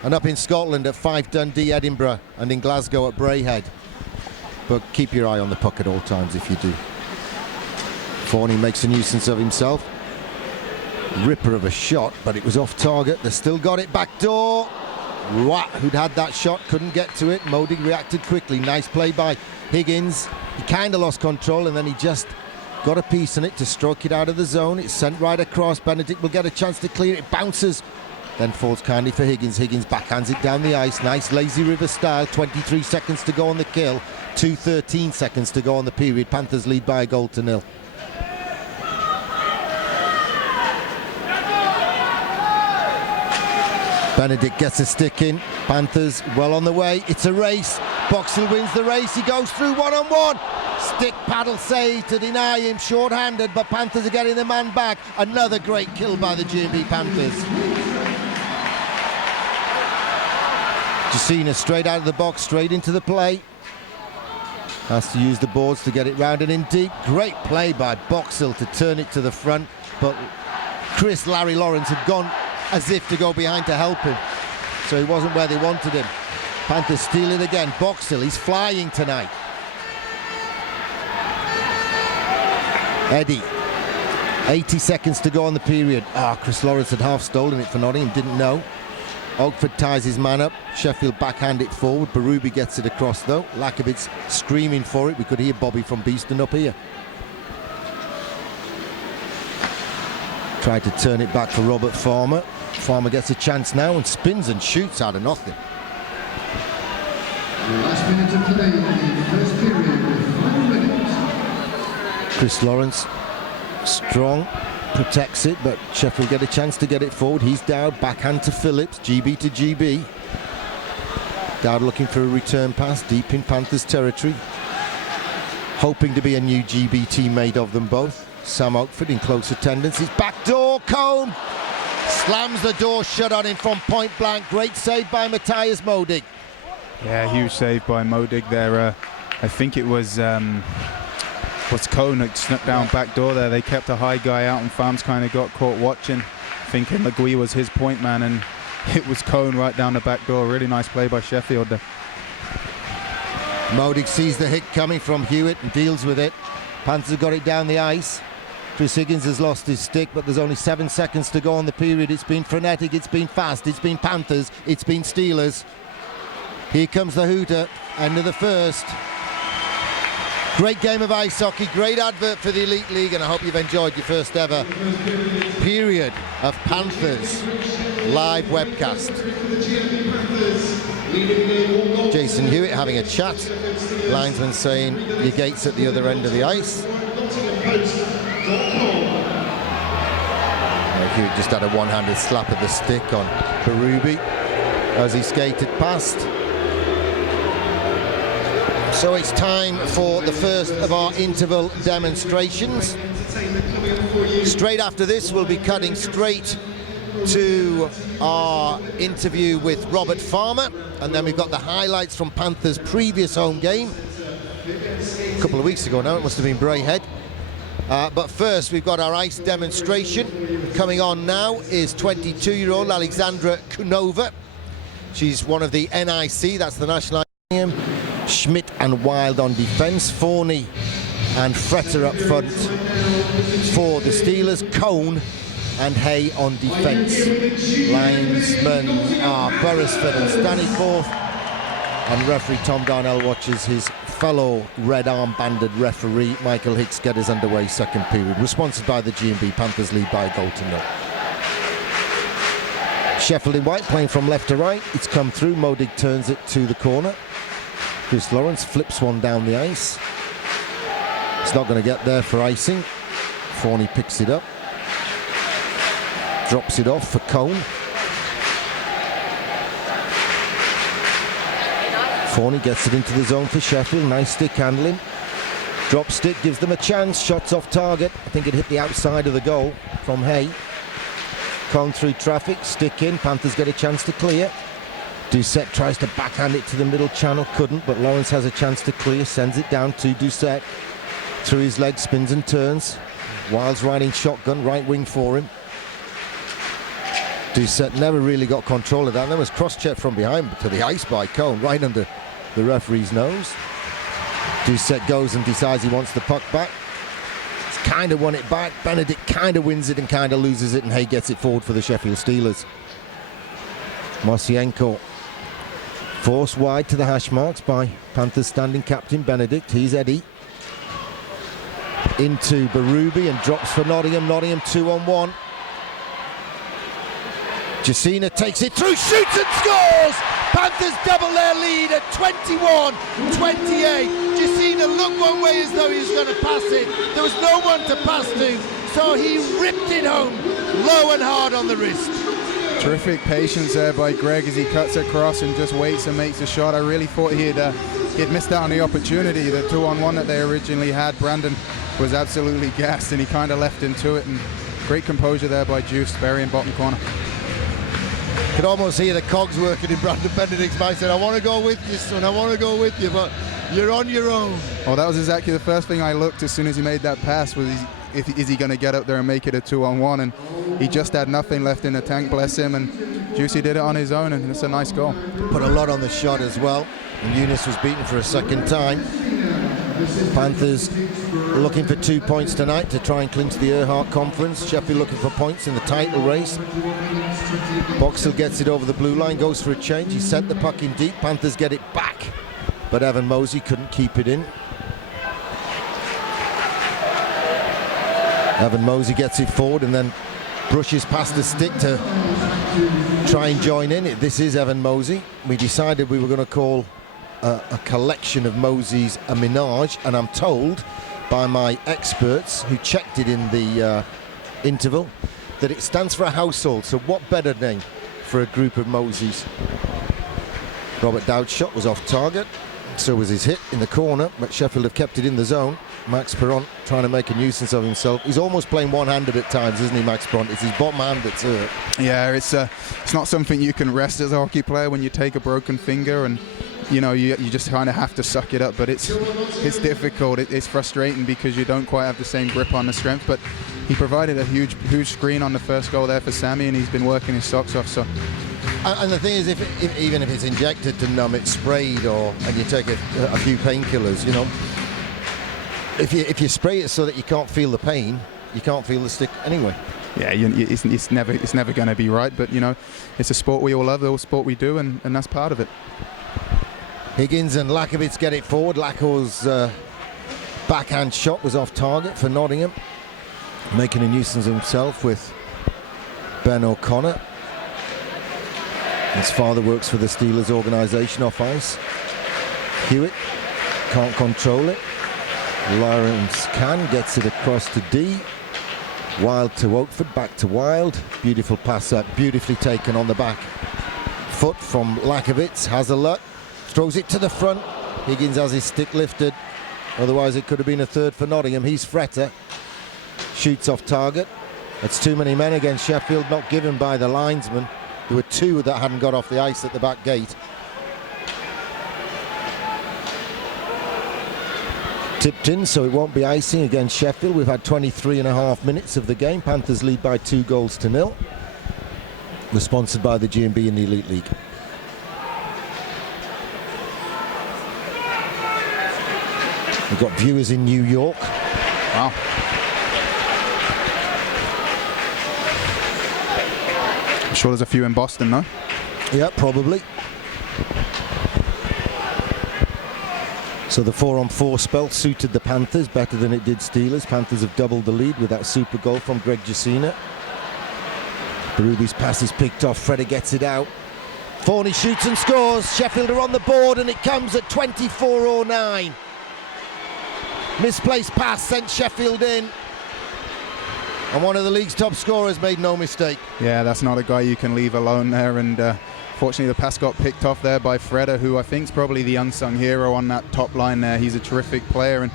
and up in Scotland at Fife, Dundee, Edinburgh, and in Glasgow at Braehead. But keep your eye on the puck at all times if you do. Forney makes a nuisance of himself. Ripper of a shot, but it was off target. They still got it back door. Who'd had that shot, couldn't get to it. Modig reacted quickly. Nice play by Higgins. He kind of lost control and then he just got a piece on it to stroke it out of the zone. It's sent right across. Benedict will get a chance to clear it. Bounces, then falls kindly for Higgins. Higgins backhands it down the ice. Nice lazy river style. 23 seconds to go on the kill. 2:13 seconds to go on the period. Panthers lead by a 1-0. Benedict gets a stick in. Panthers well on the way. It's a race. Boxall wins the race. He goes through one-on-one. Stick paddle save to deny him, short-handed, but Panthers are getting the man back. Another great kill by the G&B Panthers. Jacina straight out of the box, straight into the play. Has to use the boards to get it rounded in deep. Great play by Boxall to turn it to the front, but Larry Lawrence had gone as if to go behind to help him, so he wasn't where they wanted him. Panthers steal it again. Boxall, he's flying tonight. Eddie, 80 seconds to go on the period. Chris Lawrence had half stolen it for Nottingham, didn't know. Oakford ties his man up. Sheffield backhand it forward. Berube gets it across though. Lakovitz screaming for it. We could hear Bobby from Beeston up here. Tried to turn it back for Robert Farmer. Farmer gets a chance now and spins and shoots out of nothing. Last minute to play in the first period with 5 minutes. Chris Lawrence, strong, protects it, but Sheffield get a chance to get it forward. He's down, backhand to Phillips, GB to GB. Dowd looking for a return pass deep in Panthers territory. Hoping to be a new GB teammate of them both. Sam Oakford in close attendance. His backdoor, Cone slams the door shut on him from point blank. Great save by Matthias Modig. Yeah, huge save by Modig there. I think it was Cone that snuck down back door there. They kept a high guy out and Farms kind of got caught watching, thinking McGuee was his point man, and it was Cone right down the back door. Really nice play by Sheffield there. Modig sees the hit coming from Hewitt and deals with it. Panthers have got it down the ice. Chris Higgins has lost his stick, but there's only 7 seconds to go on the period. It's been frenetic, it's been fast, it's been Panthers, it's been Steelers. Here comes the hooter, end of the first. Great game of ice hockey, great advert for the Elite League, and I hope you've enjoyed your first ever period of Panthers live webcast. Jason Hewitt having a chat, linesman saying your gate's at the other end of the ice. Hewitt just had a one-handed slap of the stick on Berube as he skated past. So it's time for the first of our interval demonstrations. Straight after this, we'll be cutting straight to our interview with Robert Farmer, and then we've got the highlights from Panthers' previous home game. A couple of weeks ago now, it must have been Braehead. But first, we've got our ice demonstration. Coming on now is 22-year-old Alexandra Kunova. She's one of the NIC, that's the National Team. Schmidt and Wild on defence, Forney and Fretter up front for the Steelers, Cone and Hay on defence. Linesmen are Burrisford and Staniforth, and referee Tom Darnell watches his fellow red arm-banded referee Michael Hicks get us underway second period. We're sponsored by the G&B. Panthers lead by a 1-0. Sheffield in white playing from left to right. It's come through. Modig turns it to the corner. Chris Lawrence flips one down the ice. It's not going to get there for icing. Forney picks it up. Drops it off for Cone. Forney gets it into the zone for Sheffield. Nice stick handling. Drop stick gives them a chance. Shots off target. I think it hit the outside of the goal from Hay. Cone through traffic. Stick in. Panthers get a chance to clear. Doucette tries to backhand it to the middle channel. Couldn't, but Lawrence has a chance to clear. Sends it down to Doucette. Through his legs, spins and turns. Wilds riding shotgun. Right wing for him. Doucette never really got control of that. And then was cross-checked from behind to the ice by Cone, right under the referee's nose. Doucette goes and decides he wants the puck back. He's kind of won it back. Benedict kind of wins it and kind of loses it, and Hay gets it forward for the Sheffield Steelers. Mosienko forced wide to the hash marks by Panthers standing captain Benedict. He's Eddie. Into Berube and drops for Nottingham. Nottingham 2-on-1. Jacina takes it through, shoots and scores! Panthers double their lead at 21-28. Jacina looked one way as though he was going to pass it. There was no one to pass to, so he ripped it home, low and hard on the wrist. Terrific patience there by Greg as he cuts across and just waits and makes a shot. I really thought he'd missed out on the opportunity. The 2-on-1 that they originally had, Brandon was absolutely gassed and he kind of left into it. And great composure there by Juice, burying bottom corner. Could almost hear the cogs working in Brandon Benedict's mind, saying, I want to go with you, son, I want to go with you, but you're on your own. Well, that was exactly the first thing I looked as soon as he made that pass was, is he going to get up there and make it a 2-on-1? And he just had nothing left in the tank, bless him, and Juicy did it on his own, and it's a nice goal. Put a lot on the shot as well, and Eunice was beaten for a second time. Panthers looking for 2 points tonight to try and clinch the Earhart Conference. Sheffield looking for points in the title race. Boxall gets it over the blue line, goes for a change. He sent the puck in deep. Panthers get it back, but Evan Mosey couldn't keep it in. Evan Mosey gets it forward and then brushes past the stick to try and join in. This is Evan Mosey. We decided we were going to call a collection of Moseys a menage, and I'm told by my experts who checked it in the interval that it stands for a household. So what better name for a group of Moseys? Robert Dowd's shot was off target, so was his hit in the corner, but Sheffield have kept it in the zone. Max Perron trying to make a nuisance of himself. He's almost playing one-handed at times, isn't he, Max Perron? It's his bottom hand that's hurt. Yeah, it's not something you can rest as a hockey player when you take a broken finger, and you know you just kind of have to suck it up. But it's difficult. It's frustrating because you don't quite have the same grip on the strength. But he provided a huge screen on the first goal there for Sammy, and he's been working his socks off. So. And the thing is, even if it's injected to numb it, sprayed, and you take a few painkillers, you know, if you spray it so that you can't feel the pain, you can't feel the stick anyway. Yeah, it's never going to be right. But you know, it's a sport we all love, the sport we do, and that's part of it. Higgins and Lakovitz get it forward. Lako's backhand shot was off target for Nottingham, making a nuisance of himself with Ben O'Connor. His father works for the Steelers organisation off ice. Hewitt can't control it. Lawrence gets it across to D. Wild to Oakford, back to Wild. Beautiful pass up, beautifully taken on the back foot from Lakovitz. Has a luck, throws it to the front. Higgins has his stick lifted. Otherwise it could have been a third for Nottingham. He's Fretter. Shoots off target. That's too many men against Sheffield, not given by the linesman. There were two that hadn't got off the ice at the back gate. Tipped in, so it won't be icing against Sheffield. We've had 23.5 minutes of the game. Panthers lead by 2-0. We're sponsored by the G&B in the Elite League. We've got viewers in New York. Wow. I'm sure there's a few in Boston, though. Yeah, probably. So the 4-on-4 spell suited the Panthers better than it did Steelers. Panthers have doubled the lead with that super goal from Greg Jacina. Berube's pass is picked off. Freda gets it out. Forney shoots and scores. Sheffield are on the board, and it comes at 24:09. Misplaced pass sent Sheffield in. And one of the league's top scorers made no mistake. Yeah, that's not a guy you can leave alone there. And Fortunately, the pass got picked off there by Freda, who I think is probably the unsung hero on that top line there. He's a terrific player and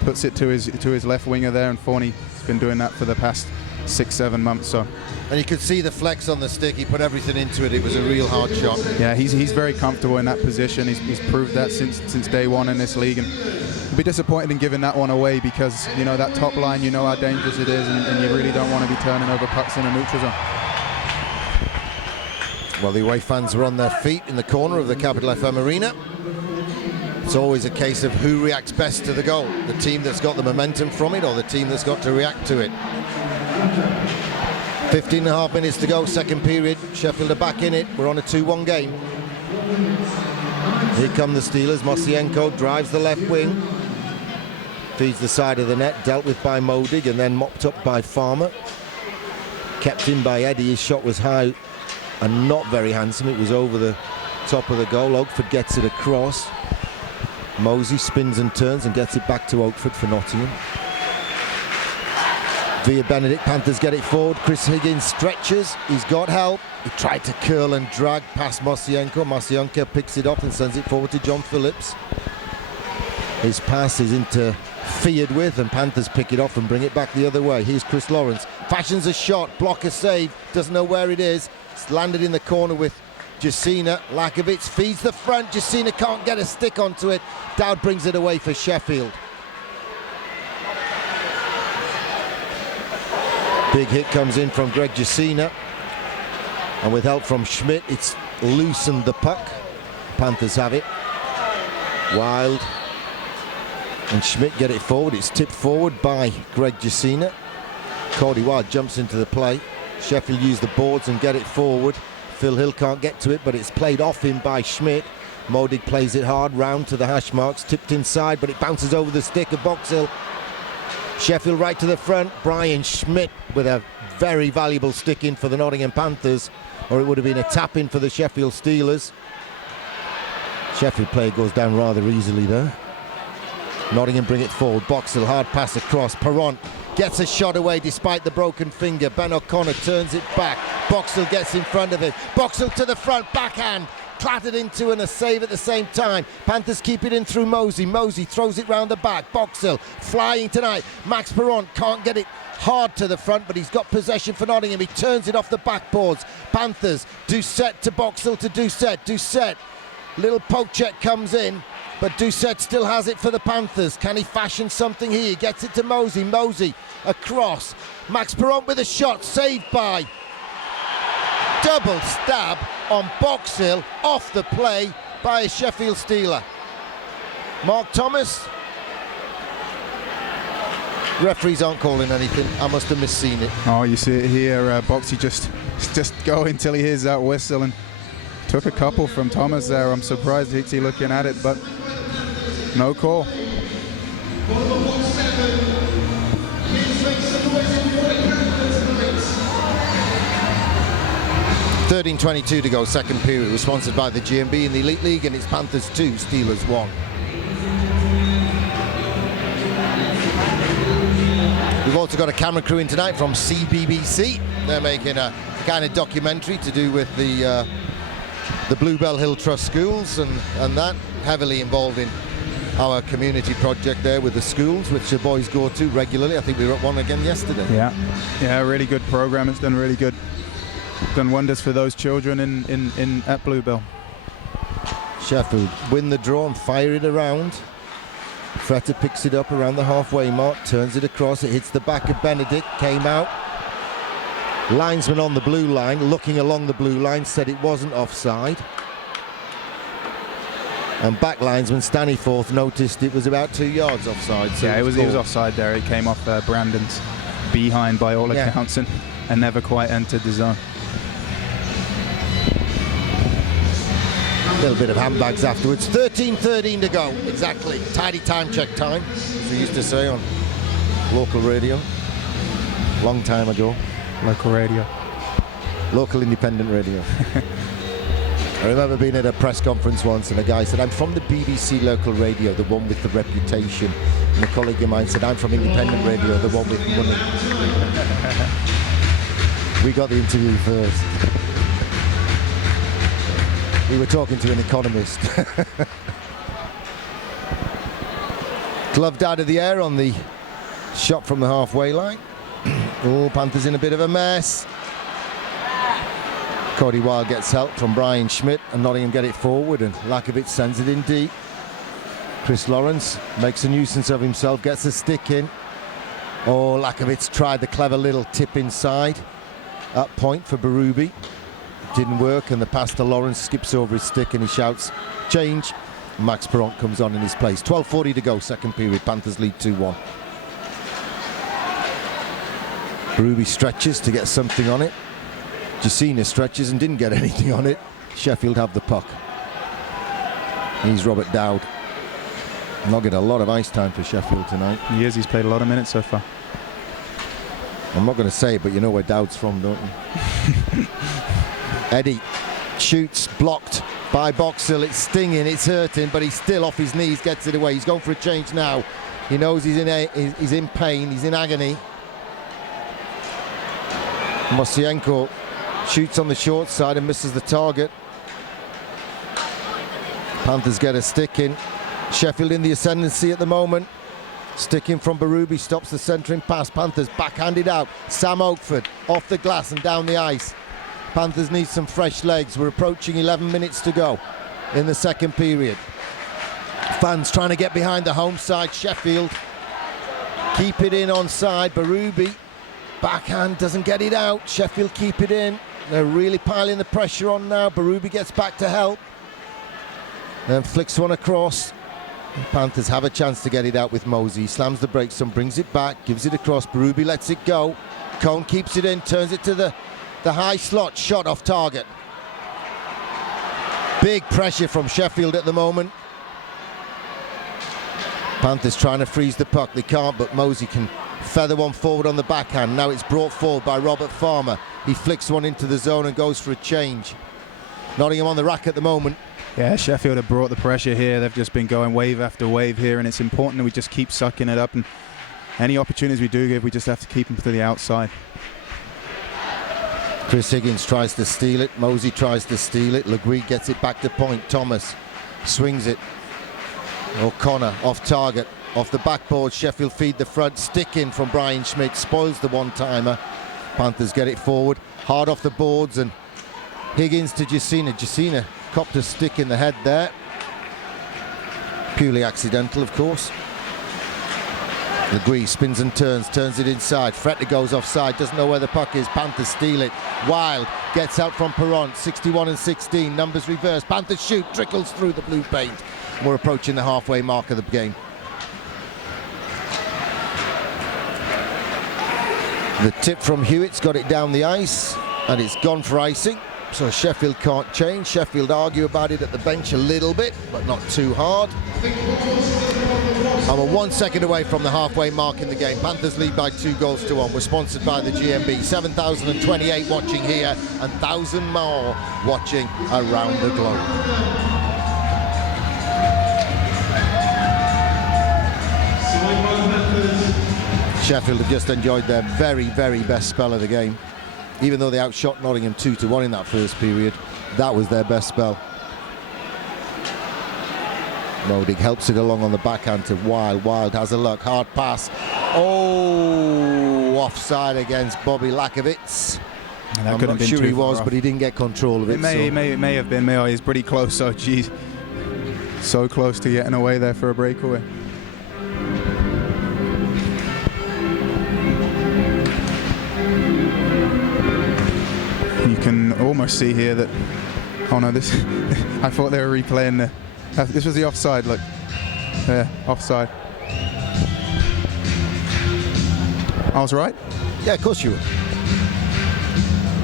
puts it to his left winger there, and Forney's been doing that for the past 6-7 months. So. And you could see the flex on the stick. He put everything into it. It was a real hard shot. Yeah, he's very comfortable in that position. He's proved that since day one in this league, and he'll be disappointed in giving that one away because, you know, that top line, you know how dangerous it is, and you really don't want to be turning over pucks in a neutral zone. Well, the away fans are on their feet in the corner of the Capital FM Arena. It's always a case of who reacts best to the goal. The team that's got the momentum from it or the team that's got to react to it. 15.5 minutes to go, second period. Sheffield are back in it. We're on a 2-1 game. Here come the Steelers. Mosienko drives the left wing. Feeds the side of the net, dealt with by Modig and then mopped up by Farmer. Kept in by Eddie. His shot was high and not very handsome. It was over the top of the goal. Oakford gets it across. Mosey spins and turns and gets it back to Oakford for Nottingham. Via Benedict, Panthers get it forward. Chris Higgins stretches. He's got help. He tried to curl and drag past Mosienko. Mosienko picks it up and sends it forward to John Phillips. His pass is interfered with and Panthers pick it off and bring it back the other way. Here's Chris Lawrence. Fashions a shot. Blocker save. Doesn't know where it is. It's landed in the corner with Jacina. Lakovic feeds the front. Jacina can't get a stick onto it. Dowd brings it away for Sheffield. Big hit comes in from Greg Jacina. And with help from Schmidt, it's loosened the puck. Panthers have it. Wild. And Schmidt get it forward. It's tipped forward by Greg Jacina. Cody Wild jumps into the play. Sheffield use the boards and get it forward. Phil Hill can't get to it, but it's played off him by Schmidt. Modig plays it hard round to the hash marks, tipped inside, but it bounces over the stick of Boxhill. Sheffield right to the front. Brian Schmidt with a very valuable stick in for the Nottingham Panthers, or it would have been a tap in for the Sheffield Steelers. Sheffield player goes down rather easily there. Nottingham bring it forward. Boxhill hard pass across. Perron gets a shot away despite the broken finger. Ben O'Connor turns it back. Boxhill gets in front of it. Boxhill to the front, backhand. Clattered into and a save at the same time. Panthers keep it in through Mosey. Mosey throws it round the back. Boxhill flying tonight. Max Perron can't get it hard to the front, but he's got possession for Nottingham. He turns it off the backboards. Panthers, Doucette to Boxhill to Doucette. Doucette, little poke check comes in, but Doucette still has it for the Panthers. Can he fashion something here? He gets it to Mosey. Mosey across. Max Perron with a shot, saved by. Double stab on Boxhill, off the play by a Sheffield Steeler. Mark Thomas. Referees aren't calling anything. I must have misseen it. Oh, you see it here. Boxy just going till he hears that whistle, and took a couple from Thomas there. I'm surprised Hicksy looking at it, but no call. 13:22 to go, second period. We're sponsored by the GMB in the Elite League, and it's Panthers 2, Steelers 1. We've also got a camera crew in tonight from CBBC. They're making a kind of documentary to do with the Bluebell Hill Trust schools and that, heavily involved in our community project there with the schools, which the boys go to regularly. I think we were at one again yesterday. Yeah, really good program. It's done really good. Done wonders for those children in at Bluebell. Sheffield win the draw and fire it around. Freta picks it up around the halfway mark, turns it across, it hits the back of Benedict, came out. Linesman on the blue line, looking along the blue line, said it wasn't offside. And back linesman Staniforth noticed it was about 2 yards offside. So yeah, it was offside there. It came off Brandon's behind by all accounts and never quite entered the zone. A little bit of handbags afterwards. 13:13 to go, exactly. Tidy time check time, as we used to say on local radio. Long time ago. Local radio. Local independent radio. I remember being at a press conference once and a guy said, I'm from the BBC local radio, the one with the reputation. And a colleague of mine said, I'm from independent radio, the one with money. We got the interview first. We were talking to an economist. Gloved out of the air on the shot from the halfway line. Oh, Panthers in a bit of a mess. Cody Wilde gets help from Brian Schmidt, and Nottingham get it forward, and Lakovic sends it in deep. Chris Lawrence makes a nuisance of himself, gets a stick in. Oh, Lakovic tried the clever little tip inside. Up point for Berube. Didn't work, and the pass to Lawrence skips over his stick, and he shouts, change. Max Perront comes on in his place. 12:40 to go, second period. Panthers lead 2-1. Berube stretches to get something on it. Jacina stretches and didn't get anything on it. Sheffield have the puck. He's Robert Dowd. Not getting a lot of ice time for Sheffield tonight. He is. He's played a lot of minutes so far. I'm not going to say it, but you know where Dowd's from, don't you? Eddie shoots, blocked by Boxall. It's stinging, it's hurting, but he's still off his knees, gets it away. He's going for a change now. He knows he's in pain, he's in agony. Mosienko shoots on the short side and misses the target. Panthers get a stick in. Sheffield in the ascendancy at the moment. Stick in from Berube, stops the centering pass. Panthers backhanded out. Sam Oakford off the glass and down the ice. Panthers need some fresh legs. We're approaching 11 minutes to go in the second period. Fans trying to get behind the home side. Sheffield keep it in onside. Berube backhand doesn't get it out. Sheffield keep it in. They're really piling the pressure on now. Berube gets back to help. Then flicks one across. Panthers have a chance to get it out with Mosey. He slams the brakes and brings it back, gives it across. Berube lets it go. Cone keeps it in, turns it to the high slot. Shot off target. Big pressure from Sheffield at the moment. Panthers trying to freeze the puck. They can't, but Mosey can feather one forward on the backhand. Now it's brought forward by Robert Farmer. He flicks one into the zone and goes for a change. Nottingham on the rack at the moment. Yeah, Sheffield have brought the pressure here. They've just been going wave after wave here, and it's important that we just keep sucking it up, and any opportunities we do give, we just have to keep them to the outside. Chris Higgins tries to steal it. Mosey tries to steal it. Legui gets it back to point. Thomas swings it. O'Connor off target. Off the backboard, Sheffield feed the front. Stick in from Brian Schmidt. Spoils the one-timer. Panthers get it forward. Hard off the boards, and Higgins to Jacina. Jacina copped a stick in the head there. Purely accidental, of course. Legui spins and turns it inside. Fretter goes offside, doesn't know where the puck is. Panthers steal it. Wild gets out from Perront. 61 and 16, numbers reversed. Panthers shoot, trickles through the blue paint. We're approaching the halfway mark of the game. The tip from Hewitt's got it down the ice, and it's gone for icing. So Sheffield can't change. Sheffield argue about it at the bench a little bit, but not too hard. And we're 1 second away from the halfway mark in the game. Panthers lead by 2-1. We're sponsored by the GMB. 7,028 watching here, and 1,000 more watching around the globe. Sheffield have just enjoyed their very, very best spell of the game. Even though they outshot Nottingham 2-1 in that first period, that was their best spell. Modig helps it along on the backhand to Wild. Wild has a look, hard pass. Oh, offside against Bobby Lakovic. I'm not sure he was, but he didn't get control of it. It may have been. He's pretty close, so geez. So close to getting away there for a breakaway. You can almost see here that, oh no, this, I thought they were replaying this was the offside, look, there, offside. I was right? Yeah, of course you were.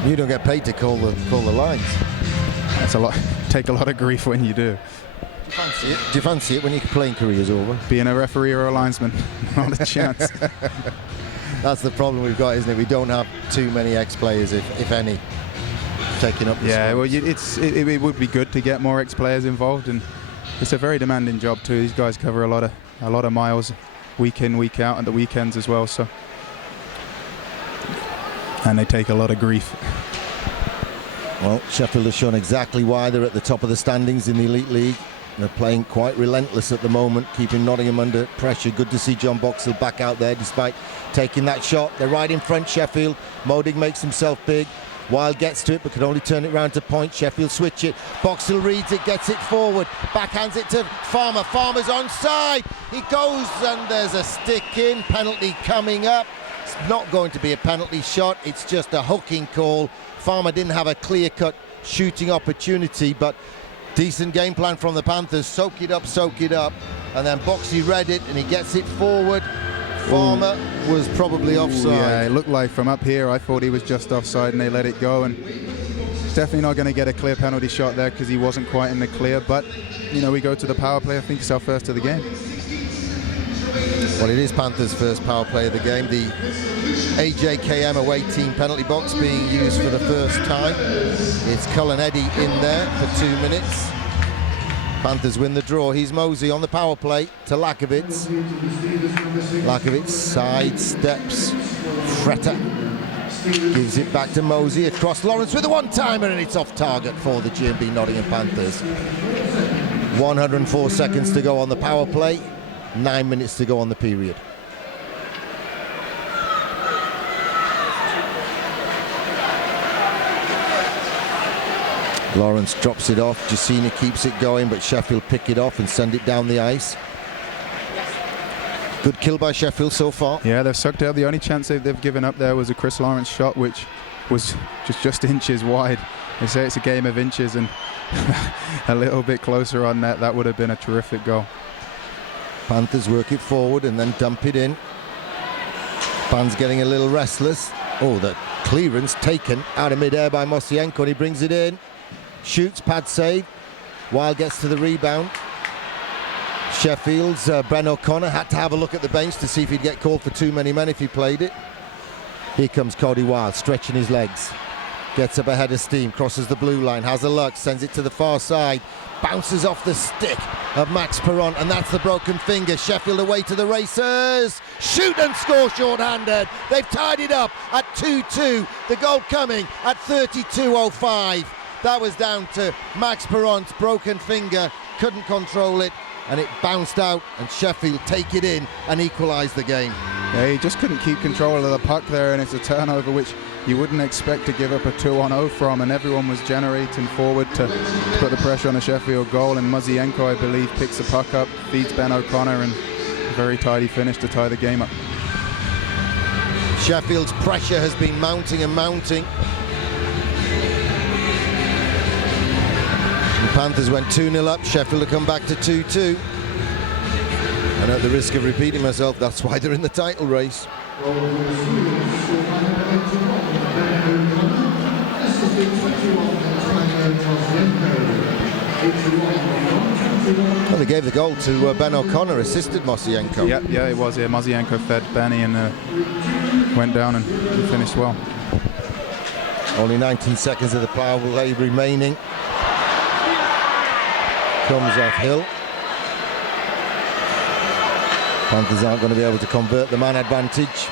You don't get paid to call the lines. That's a lot, take a lot of grief when you do. Do you fancy it? Do you fancy it when your playing career's over? Being a referee or a linesman, not a chance. That's the problem we've got, isn't it? We don't have too many ex-players, if any, taking up the Yeah, slots. well, it would be good to get more ex-players involved, and it's a very demanding job too. These guys cover a lot of miles, week in, week out, and the weekends as well. So, and they take a lot of grief. Well, Sheffield has shown exactly why they're at the top of the standings in the Elite League. They're playing quite relentless at the moment, keeping Nottingham under pressure. Good to see John Boxall back out there despite taking that shot. They're right in front, Sheffield. Modig makes himself big. Wild gets to it but can only turn it round to point. Sheffield switch it. Boxall reads it, gets it forward. Backhands it to Farmer. Farmer's onside. He goes and there's a stick in. Penalty coming up. It's not going to be a penalty shot. It's just a hooking call. Farmer didn't have a clear-cut shooting opportunity, but decent game plan from the Panthers. Soak it up. And then Boxy read it and he gets it forward. Farmer was probably offside. Yeah, it looked like from up here I thought he was just offside and they let it go, and he's definitely not going to get a clear penalty shot there because he wasn't quite in the clear. But you know, we go to the power play. I think it's our first of the game. Well, it is Panthers' first power play of the game. The AJKM away team penalty box being used for the first time. It's Cullen Eddy in there for 2 minutes. Panthers win the draw. He's Mosey on the power play to Lakovitz. Lakovitz side steps. Fretta gives it back to Mosey across Lawrence with a one-timer, and it's off target for the GMB Nottingham Panthers. 104 seconds to go on the power play. 9 minutes to go on the period. Lawrence drops it off. Jacina keeps it going, but Sheffield pick it off and send it down the ice. Good kill by Sheffield so far. Yeah, they've sucked it up. The only chance they've given up there was a Chris Lawrence shot, which was just inches wide. They say it's a game of inches, and a little bit closer on net, that would have been a terrific goal. Panthers work it forward and then dump it in. Pan's getting a little restless. Oh, the clearance taken out of midair by Mosienko, and he brings it in. Shoots, pad save. Wild gets to the rebound. Sheffield's Ben O'Connor had to have a look at the bench to see if he'd get called for too many men if he played it. Here comes Cody Wild, stretching his legs. Gets up ahead of steam, crosses the blue line, has a look, sends it to the far side. Bounces off the stick of Max Perron, and that's the broken finger. Sheffield away to the racers. Shoot and score short-handed. They've tied it up at 2-2. The goal coming at 32:05. That was down to Max Perron's broken finger. Couldn't control it, and it bounced out, and Sheffield take it in and equalise the game. Yeah, he just couldn't keep control of the puck there, and it's a turnover which you wouldn't expect to give up a 2-on-0 from, and everyone was generating forward to put the pressure on a Sheffield goal, and Mosienko, I believe, picks the puck up, feeds Ben O'Connor, and a very tidy finish to tie the game up. Sheffield's pressure has been mounting and mounting. The Panthers went 2-0 up, Sheffield have come back to 2-2. And at the risk of repeating myself, that's why they're in the title race. Well, they gave the goal to Ben O'Connor, assisted Mosienko. Yeah, it was. Yeah, Mosienko fed Benny and went down and finished well. Only 19 seconds of the power play remaining. Comes off Hill. Panthers aren't going to be able to convert the man advantage.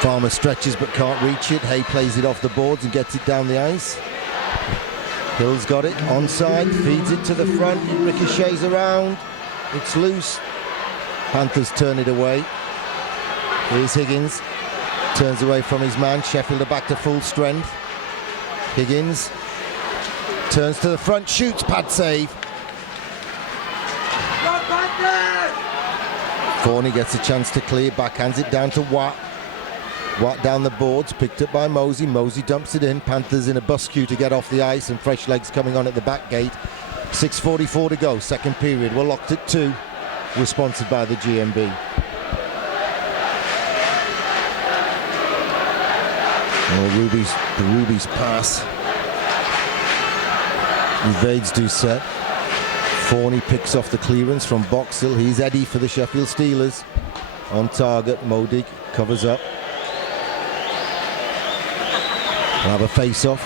Farmer stretches but can't reach it. Hay plays it off the boards and gets it down the ice. Hill's got it, onside, feeds it to the front, it ricochets around, it's loose. Panthers turn it away. Here's Higgins, turns away from his man. Sheffield are back to full strength. Higgins turns to the front, shoots, pad save. Forney gets a chance to clear, backhands it down to Watt. Watt down the boards, picked up by Mosey. Mosey dumps it in. Panthers in a bus queue to get off the ice, and fresh legs coming on at the back gate. 6:44 to go, second period. We're locked at 2. We're sponsored by the GMB. Oh, the Ruby's pass. Evades Doucette. Forney picks off the clearance from Boxall. He's Eddie for the Sheffield Steelers. On target, Modig covers up. We'll have a face-off.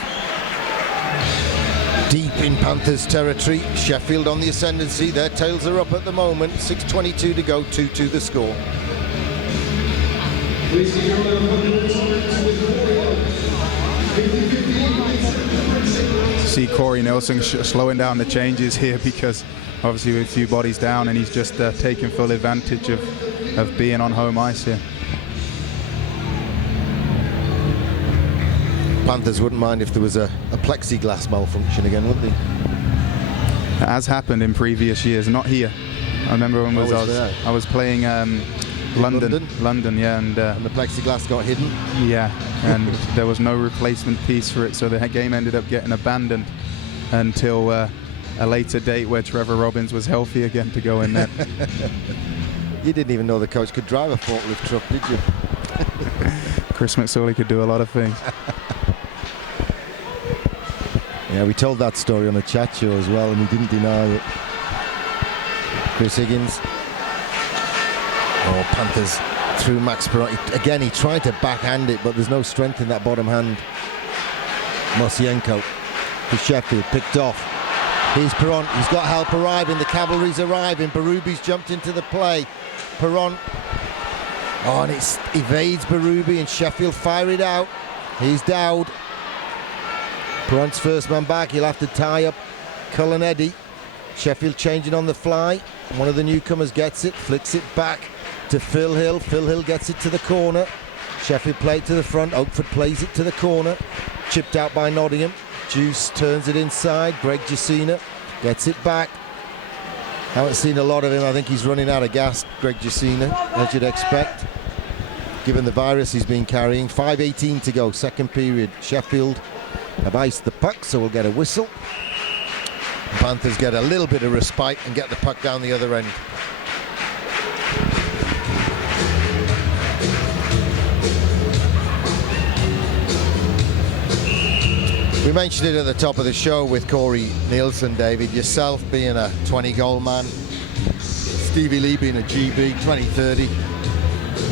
Deep in Panthers territory. Sheffield on the ascendancy. Their tails are up at the moment. 6:22 to go, 2-2 the score. see Corey Nielsen slowing down the changes here because obviously with a few bodies down, and he's just taking full advantage of being on home ice here. Panthers wouldn't mind if there was a plexiglass malfunction again, would they? It has happened in previous years, not here. I remember when I was playing London, yeah, and the plexiglass got hidden. Yeah, and there was no replacement piece for it, so the game ended up getting abandoned until a later date where Trevor Robbins was healthy again to go in there. You didn't even know the coach could drive a forklift truck, did you? Chris McSorley could do a lot of things. Yeah, we told that story on a chat show as well, and he didn't deny it. Chris Higgins. Oh, Panthers through Max Perron. Again, he tried to backhand it, but there's no strength in that bottom hand. Mosienko for Sheffield, picked off. Here's Perron. He's got help arriving. The cavalry's arriving. Berube jumped into the play. Perron. Oh, and it evades Berube, and Sheffield fire it out. Here's Dowd. Perron's first man back. He'll have to tie up Cullen Eddy. Sheffield changing on the fly. One of the newcomers gets it, flicks it back to Phil Hill. Phil Hill gets it to the corner. Sheffield play it to the front. Oakford plays it to the corner. Chipped out by Nottingham. Juice turns it inside. Greg Jacina gets it back. Haven't seen a lot of him. I think he's running out of gas, Greg Jacina, as you'd expect, given the virus he's been carrying. 5:18 to go, second period. Sheffield have iced the puck, so we'll get a whistle. Panthers get a little bit of respite and get the puck down the other end. We mentioned it at the top of the show with Corey Nielsen, David. Yourself being a 20-goal man, Stevie Lee being a GB, 20, 30,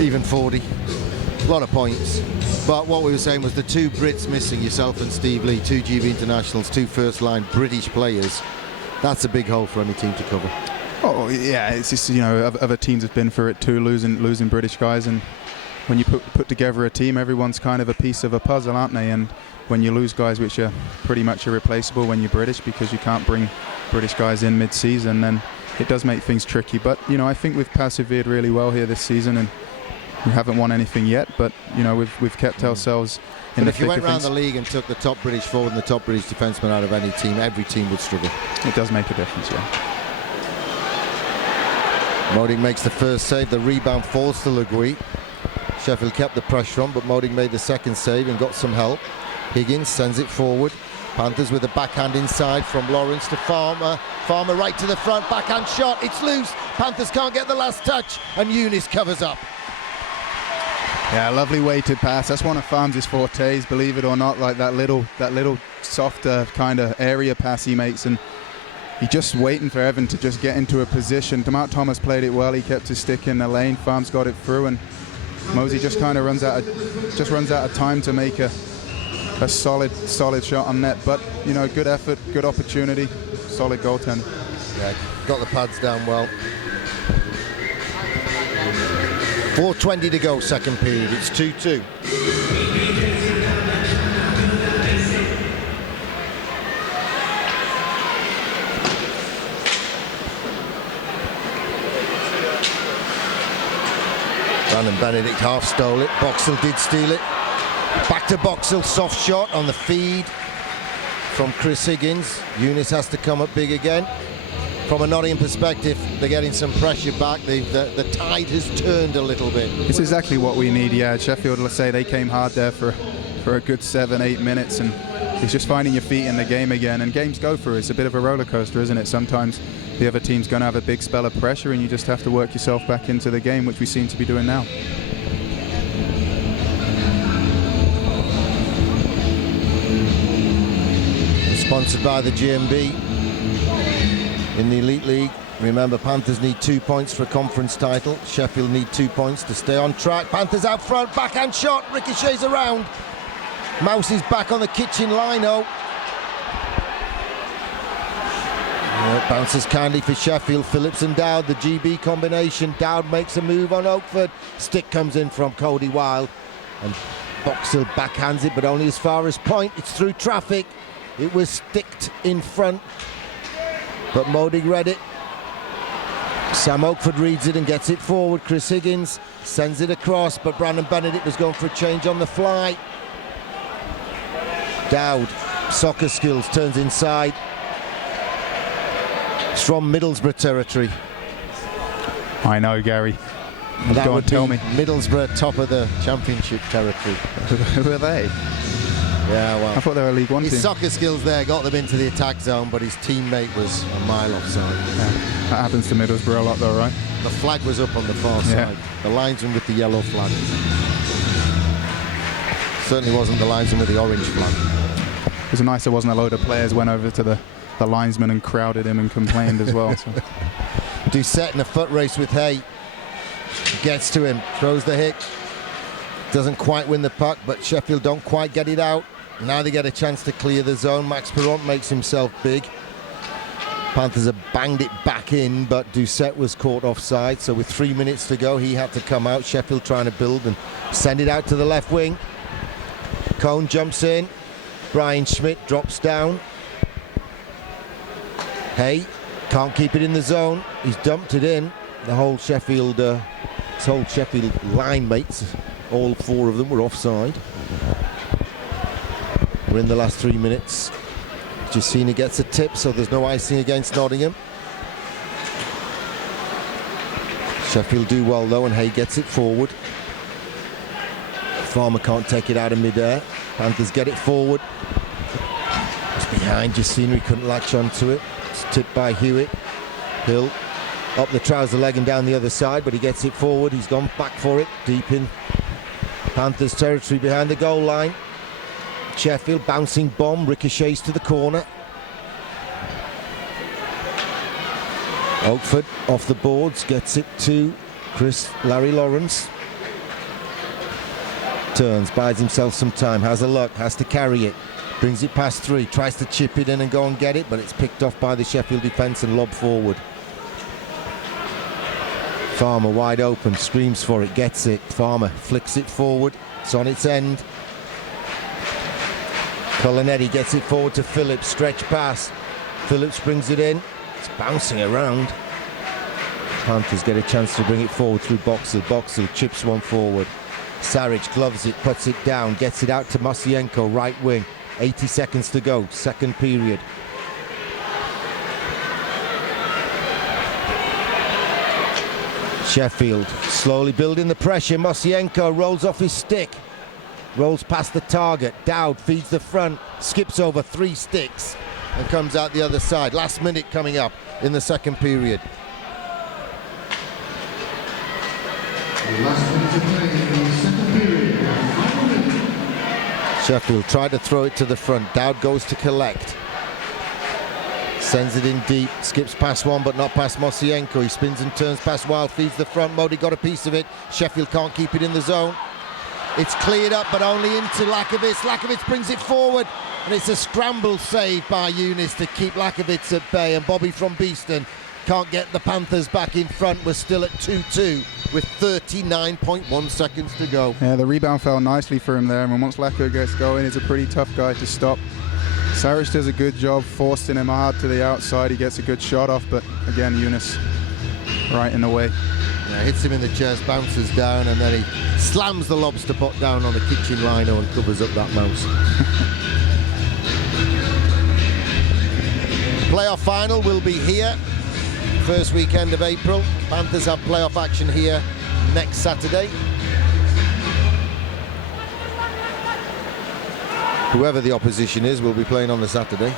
even 40. A lot of points. But what we were saying was the two Brits missing, yourself and Steve Lee, two GB internationals, two first-line British players. That's a big hole for any team to cover. Oh yeah, it's just, you know, other teams have been for it too, losing British guys, and when you put together a team, everyone's kind of a piece of a puzzle, aren't they? And when you lose guys which are pretty much irreplaceable when you're British, because you can't bring British guys in mid-season, then it does make things tricky. But you know, I think we've persevered really well here this season, and we haven't won anything yet, but you know, we've kept ourselves in the thick of things. But if you went around the league and took the top British forward and the top British defenseman out of any team, every team would struggle. It does make a difference, yeah. Moding makes the first save. The rebound falls to Le Guy. Sheffield kept the pressure on, but Moding made the second save and got some help. Higgins sends it forward. Panthers with a backhand inside from Lawrence to Farmer. Farmer right to the front, backhand shot. It's loose. Panthers can't get the last touch, and Eunice covers up. Yeah, lovely weighted pass. That's one of Farms' fortes, believe it or not. Like that little softer kind of area pass he makes, and he's just waiting for Evan to just get into a position. Mark Thomas played it well. He kept his stick in the lane. Farms got it through, and Mosey just kind of runs out of time to make a solid shot on net. But you know, good effort, good opportunity, solid goaltender. Yeah, got the pads down well. 4:20 to go, second period. It's 2-2. Brandon Benedict half stole it. Boxall did steal it. Back to Boxall, soft shot on the feed from Chris Higgins. Eunice has to come up big again. From a Nottingham perspective, they're getting some pressure back. The tide has turned a little bit. It's exactly what we need, yeah. Sheffield, let's say, they came hard there for a good 7-8 minutes, and it's just finding your feet in the game again. And games go through. It's a bit of a roller coaster, isn't it? Sometimes the other team's going to have a big spell of pressure, and you just have to work yourself back into the game, which we seem to be doing now. Sponsored by the GMB. In the Elite League, remember, Panthers need 2 points for a conference title. Sheffield need 2 points to stay on track. Panthers out front, backhand shot, ricochets around. Mouse is back on the kitchen lino. Bounces kindly for Sheffield. Phillips and Dowd, the GB combination. Dowd makes a move on Oakford. Stick comes in from Cody Wild, and Boxall backhands it, but only as far as point. It's through traffic. It was sticked in front, but Modig read it. Sam Oakford reads it and gets it forward. Chris Higgins sends it across, but Brandon Benedict was going for a change on the fly. Dowd, soccer skills, turns inside. It's from Middlesbrough territory. I know, Gary. That Go on, would tell be me. Middlesbrough top of the championship territory. Who are they? Yeah, well, I thought they were a League One his team. soccer skills there got them into the attack zone, but his teammate was a mile offside. Yeah. That happens to Middlesbrough a lot though, right? The flag was up on the far Yeah. side. The linesman with the yellow flag. Certainly wasn't the linesman with the orange flag. It was nice there wasn't a load of players went over to the linesman and crowded him and complained as well. So. Doucette in a foot race with Hay. Gets to him, throws the hit. Doesn't quite win the puck, but Sheffield don't quite get it out. Now they get a chance to clear the zone. Max Perront makes himself big. Panthers have banged it back in, but Doucette was caught offside. So with 3 minutes to go, he had to come out. Sheffield trying to build and send it out to the left wing. Cohn jumps in. Brian Schmidt drops down. Hay can't keep it in the zone. He's dumped it in. The whole Sheffield line mates, all 4 of them were offside. We're in the last 3 minutes. Giacchini gets a tip, so there's no icing against Nottingham. Sheffield do well though, and Hay gets it forward. Farmer can't take it out of midair. Panthers get it forward. It's behind Giacchini, he couldn't latch onto it. It's tipped by Hewitt. Hill up the trouser leg and down the other side, but he gets it forward. He's gone back for it, deep in Panthers territory behind the goal line. Sheffield bouncing bomb, ricochets to the corner. Oakford off the boards, gets it to Larry Lawrence. Turns, buys himself some time, has a look, has to carry it. Brings it past 3, tries to chip it in and go and get it, but it's picked off by the Sheffield defence and lobbed forward. Farmer wide open, screams for it, gets it. Farmer flicks it forward, it's on its end. Colonetti gets it forward to Phillips, stretch pass. Phillips brings it in, it's bouncing around. Panthers get a chance to bring it forward through Boxall. Boxall chips one forward. Saric gloves it, puts it down, gets it out to Mosienko, right wing. 80 seconds to go, second period. Sheffield slowly building the pressure. Mosienko rolls off his stick, rolls past the target. Dowd feeds the front, skips over 3 sticks and comes out the other side. Last minute coming up in the second period. Last minute to play in the second period. Final minute. Sheffield tried to throw it to the front. Dowd goes to collect. Sends it in deep, skips past one but not past Mosienko. He spins and turns past Wild, feeds the front. Modi got a piece of it. Sheffield can't keep it in the zone. It's cleared up but only into Lakovic. Lakovic brings it forward and it's a scramble save by Younis to keep Lakovic at bay, and Bobby from Beeston can't get the Panthers back in front. We're still at 2-2 with 39.1 seconds to go. Yeah, the rebound fell nicely for him there, and once Lacko gets going, he's a pretty tough guy to stop. Saric does a good job forcing him hard to the outside. He gets a good shot off, but again, Younis right in the way. Yeah, hits him in the chest, bounces down, and then he slams the lobster pot down on the kitchen lino and covers up that mouse. Playoff final will be here, first weekend of April. Panthers have playoff action here next Saturday. Whoever the opposition is will be playing on the Saturday.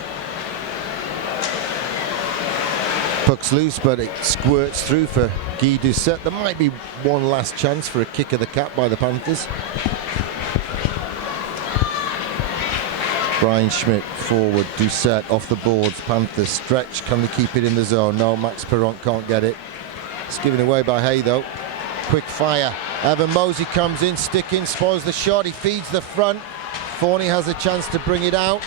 Puck's loose, but it squirts through for Guy Doucette. There might be one last chance for a kick of the cap by the Panthers. Brian Schmidt forward, Doucette off the boards. Panthers stretch, can they keep it in the zone? No, Max Perront can't get it. It's given away by Hay though. Quick fire. Evan Mosey comes in, sticking, spoils the shot. He feeds the front. Forney has a chance to bring it out.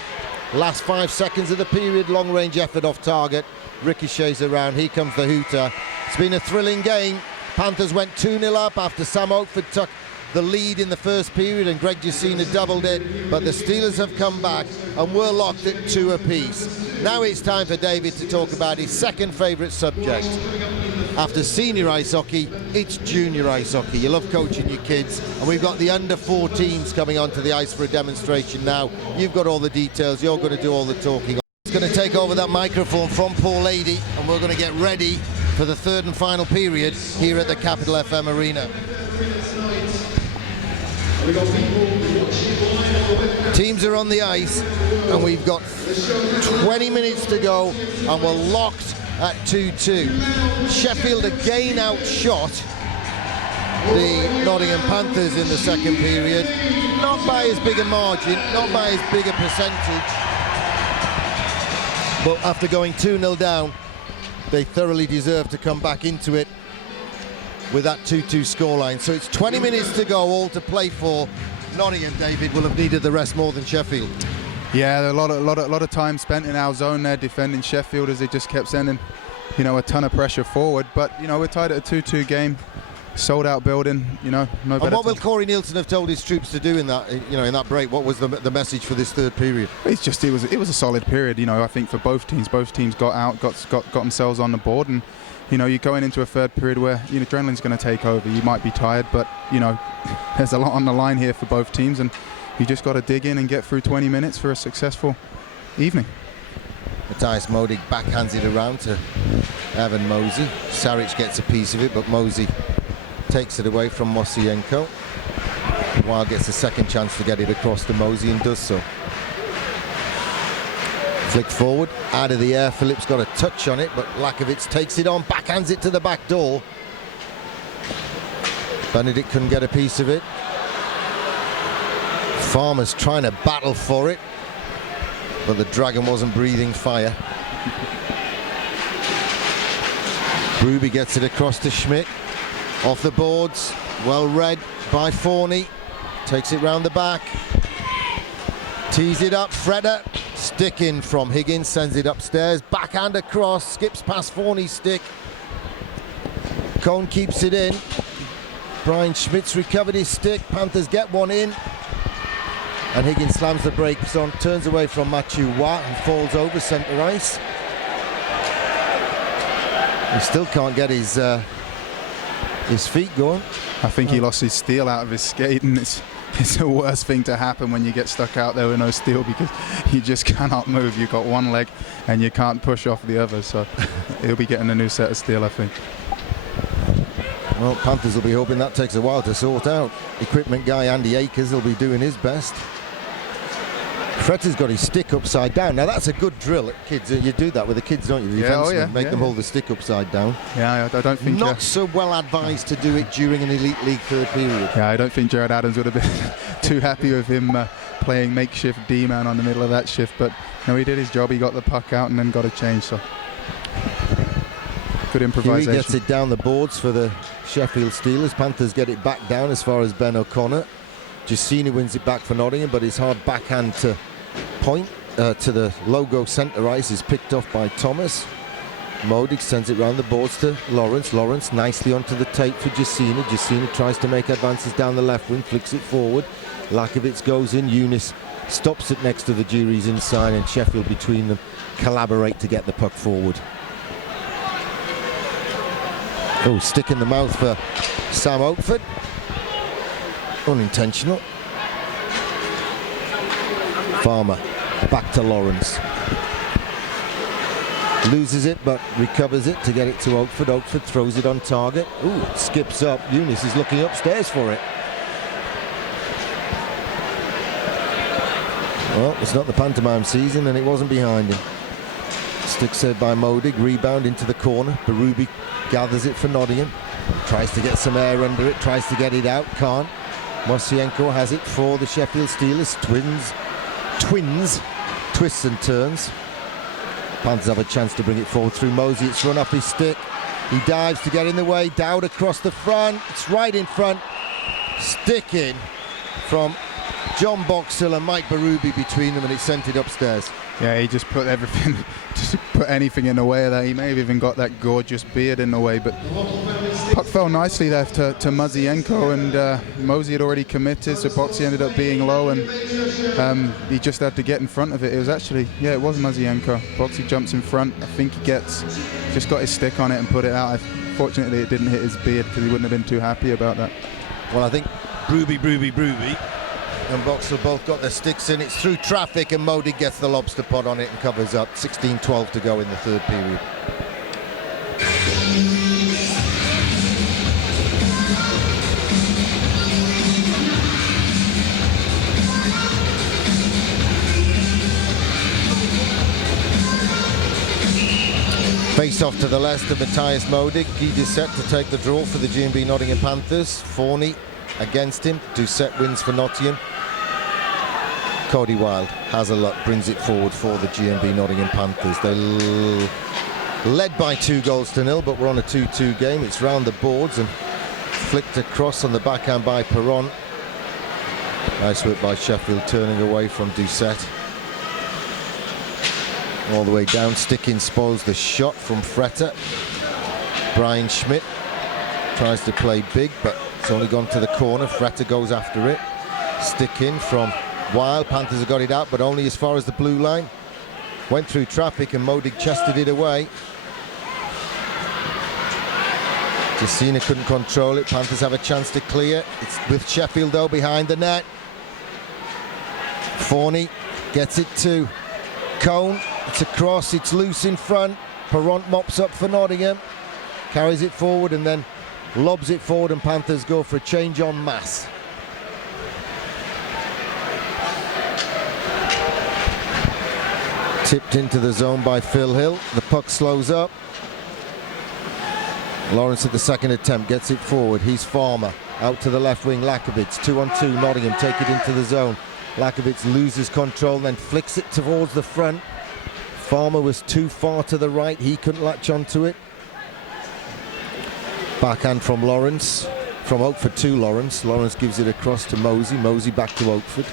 Last 5 seconds of the period, long range effort off target. Ricochets around, here comes the hooter. It's been a thrilling game. Panthers went 2-0 up after Sam Oakford took the lead in the first period, and Greg Giacina doubled it, but the Steelers have come back and we're locked at 2 apiece. Now it's time for David to talk about his second favourite subject. After senior ice hockey, it's junior ice hockey. You love coaching your kids, and we've got the under-14s coming onto the ice for a demonstration now. You've got all the details, you're going to do all the talking. It's going to take over that microphone from Paul Lady, and we're going to get ready for the third and final period here at the Capital FM Arena. Teams are on the ice, and we've got 20 minutes to go, and we're locked at 2-2. Sheffield again outshot the Nottingham Panthers in the second period, not by as big a margin, not by as big a percentage, but after going 2-0 down, they thoroughly deserve to come back into it with that 2-2 scoreline. So it's 20 minutes to go, all to play for. Nottingham, David, will have needed the rest more than Sheffield. Yeah, a lot of time spent in our zone there defending Sheffield, as they just kept sending, a ton of pressure forward. But we're tied at a 2-2 game, sold out building. No better. And what will Corey Nielsen have told his troops to do in that, in that break? What was the message for this third period? It was a solid period. I think for both teams got out, got themselves on the board, and you're going into a third period where adrenaline's going to take over. You might be tired, but there's a lot on the line here for both teams, and you just got to dig in and get through 20 minutes for a successful evening. Matthias Modig backhands it around to Evan Mosey. Saric gets a piece of it, but Mosey takes it away from Mosienko. Wild gets a second chance to get it across to Mosey and does so. Flick forward, out of the air. Phillips got a touch on it, but Lakovitz takes it on, backhands it to the back door. Benedict couldn't get a piece of it. Farmer's trying to battle for it, but the Dragon wasn't breathing fire. Ruby gets it across to Schmidt. Off the boards, well read by Forney. Takes it round the back. Tees it up, Freda. Stick in from Higgins, sends it upstairs. Backhand across, skips past Forney's stick. Cohn keeps it in. Brian Schmidt's recovered his stick. Panthers get one in. And Higgins slams the brakes on, turns away from Mathieu Watt and falls over centre ice. He still can't get his feet going. I think he lost his steel out of his skate, and it's the worst thing to happen when you get stuck out there with no steel, because you just cannot move. You've got one leg and you can't push off the other, so he'll be getting a new set of steel, I think. Well, Panthers will be hoping that takes a while to sort out. Equipment guy Andy Akers will be doing his best. Fretter's got his stick upside down. Now that's a good drill at kids. You do that with the kids, don't you? The defensemen, make them hold the stick upside down. Yeah, I don't think... Not so well advised to do it during an Elite League third period. Yeah, I don't think Jared Adams would have been too happy with him playing makeshift D-man on the middle of that shift. But no, he did his job. He got the puck out and then got a change. So good improvisation. He gets it down the boards for the Sheffield Steelers. Panthers get it back down as far as Ben O'Connor. Giacina wins it back for Nottingham, but his hard backhand to point to the logo centre ice is picked off by Thomas. Modig sends it round the boards to Lawrence. Lawrence nicely onto the tape for Giacina. Giacina tries to make advances down the left wing, flicks it forward. Lakovitz goes in. Eunice stops it next to the jury's inside, and Sheffield between them collaborate to get the puck forward. Oh, stick in the mouth for Sam Oakford. Unintentional. Farmer back to Lawrence. Loses it but recovers it to get it to Oakford. Oakford throws it on target. Ooh, it skips up. Eunice is looking upstairs for it. Well, it's not the pantomime season, and it wasn't behind him. Stick saved by Modig. Rebound into the corner. Berube gathers it for Nottingham. Tries to get some air under it. Tries to get it out. Can't. Mosienko has it for the Sheffield Steelers. Twins. Twists and turns. Panthers have a chance to bring it forward through Mosey. It's run off his stick. He dives to get in the way. Dowd across the front. It's right in front. Stick in from John Boxall and Mike Berube between them, and it's sent it upstairs. Yeah, he just put everything, just put anything in the way of that. He may have even got that gorgeous beard in the way, but puck fell nicely there to Mazienko, and Mosey had already committed, so Boxy ended up being low, and he just had to get in front of it. It was actually, yeah, it was Mazienko. Boxy jumps in front. I think he just got his stick on it and put it out. Fortunately, it didn't hit his beard because he wouldn't have been too happy about that. Well, I think Brooby and Boxall both got their sticks in. It's through traffic, and Modig gets the lobster pot on it and covers up. 16-12 to go in the third period. Face off to the left of Matthias Modig. Guy Doucette to take the draw for the G&B Nottingham Panthers. Forney against him. Doucette wins for Nottingham. Cody Wild has a luck, brings it forward for the G&B Nottingham Panthers. They're led by 2-0, but we're on a 2-2 game. It's round the boards and flicked across on the backhand by Perron. Nice work by Sheffield, turning away from Doucette. All the way down, Stickin spoils the shot from Fretter. Brian Schmidt tries to play big, but it's only gone to the corner. Fretter goes after it. Stickin from Wild. Panthers have got it out, but only as far as the blue line. Went through traffic and Modig chested it away. Jacina couldn't control it. Panthers have a chance to clear. It's with Sheffield though behind the net. Forney gets it to Cone. It's across, it's loose in front. Perron mops up for Nottingham. Carries it forward and then lobs it forward, and Panthers go for a change en masse. Tipped into the zone by Phil Hill. The puck slows up. Lawrence at the second attempt gets it forward. He's Farmer. Out to the left wing, Lakovitz. 2-on-2, Nottingham take it into the zone. Lakovitz loses control, then flicks it towards the front. Farmer was too far to the right. He couldn't latch onto it. Backhand from Lawrence. From Oakford to Lawrence. Lawrence gives it across to Mosey. Mosey back to Oakford.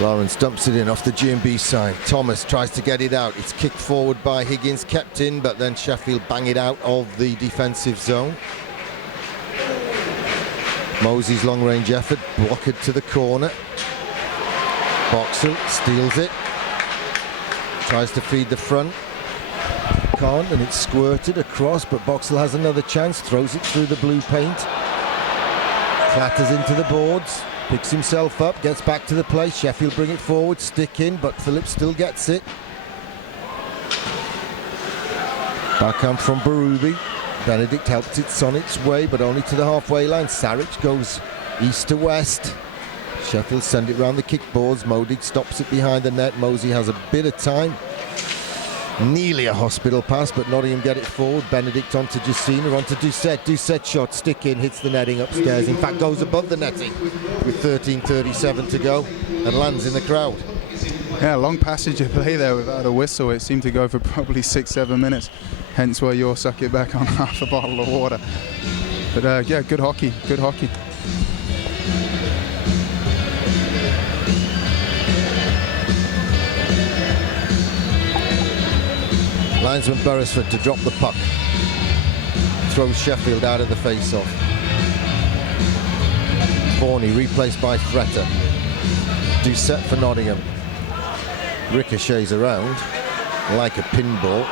Lawrence dumps it in off the G&B side. Thomas tries to get it out. It's kicked forward by Higgins, kept in, but then Sheffield bang it out of the defensive zone. Mosey's long-range effort, blocked to the corner. Boxall steals it. Tries to feed the front. Can't, and it's squirted across, but Boxall has another chance. Throws it through the blue paint. Clatters into the boards. Picks himself up, gets back to the play. Sheffield bring it forward, stick in, but Phillips still gets it. Backhand from Berube. Benedict helps it on its way, but only to the halfway line. Saric goes east to west. Sheffield send it round the kickboards. Modig stops it behind the net. Mosey has a bit of time. Nearly a hospital pass, but Nottingham get it forward. Benedict onto Jacina, onto Doucette. Doucette shot, stick in, hits the netting upstairs. In fact, goes above the netting with 13:37 to go and lands in the crowd. Yeah, long passage of play there without a whistle. It seemed to go for probably 6-7 minutes. Hence why you'll suck it back on half a bottle of water. But yeah, good hockey, good hockey. Linesman Beresford to drop the puck. Throws Sheffield out of the face-off. Forney replaced by Fretter. Doucette for Nottingham. Ricochets around like a pinball.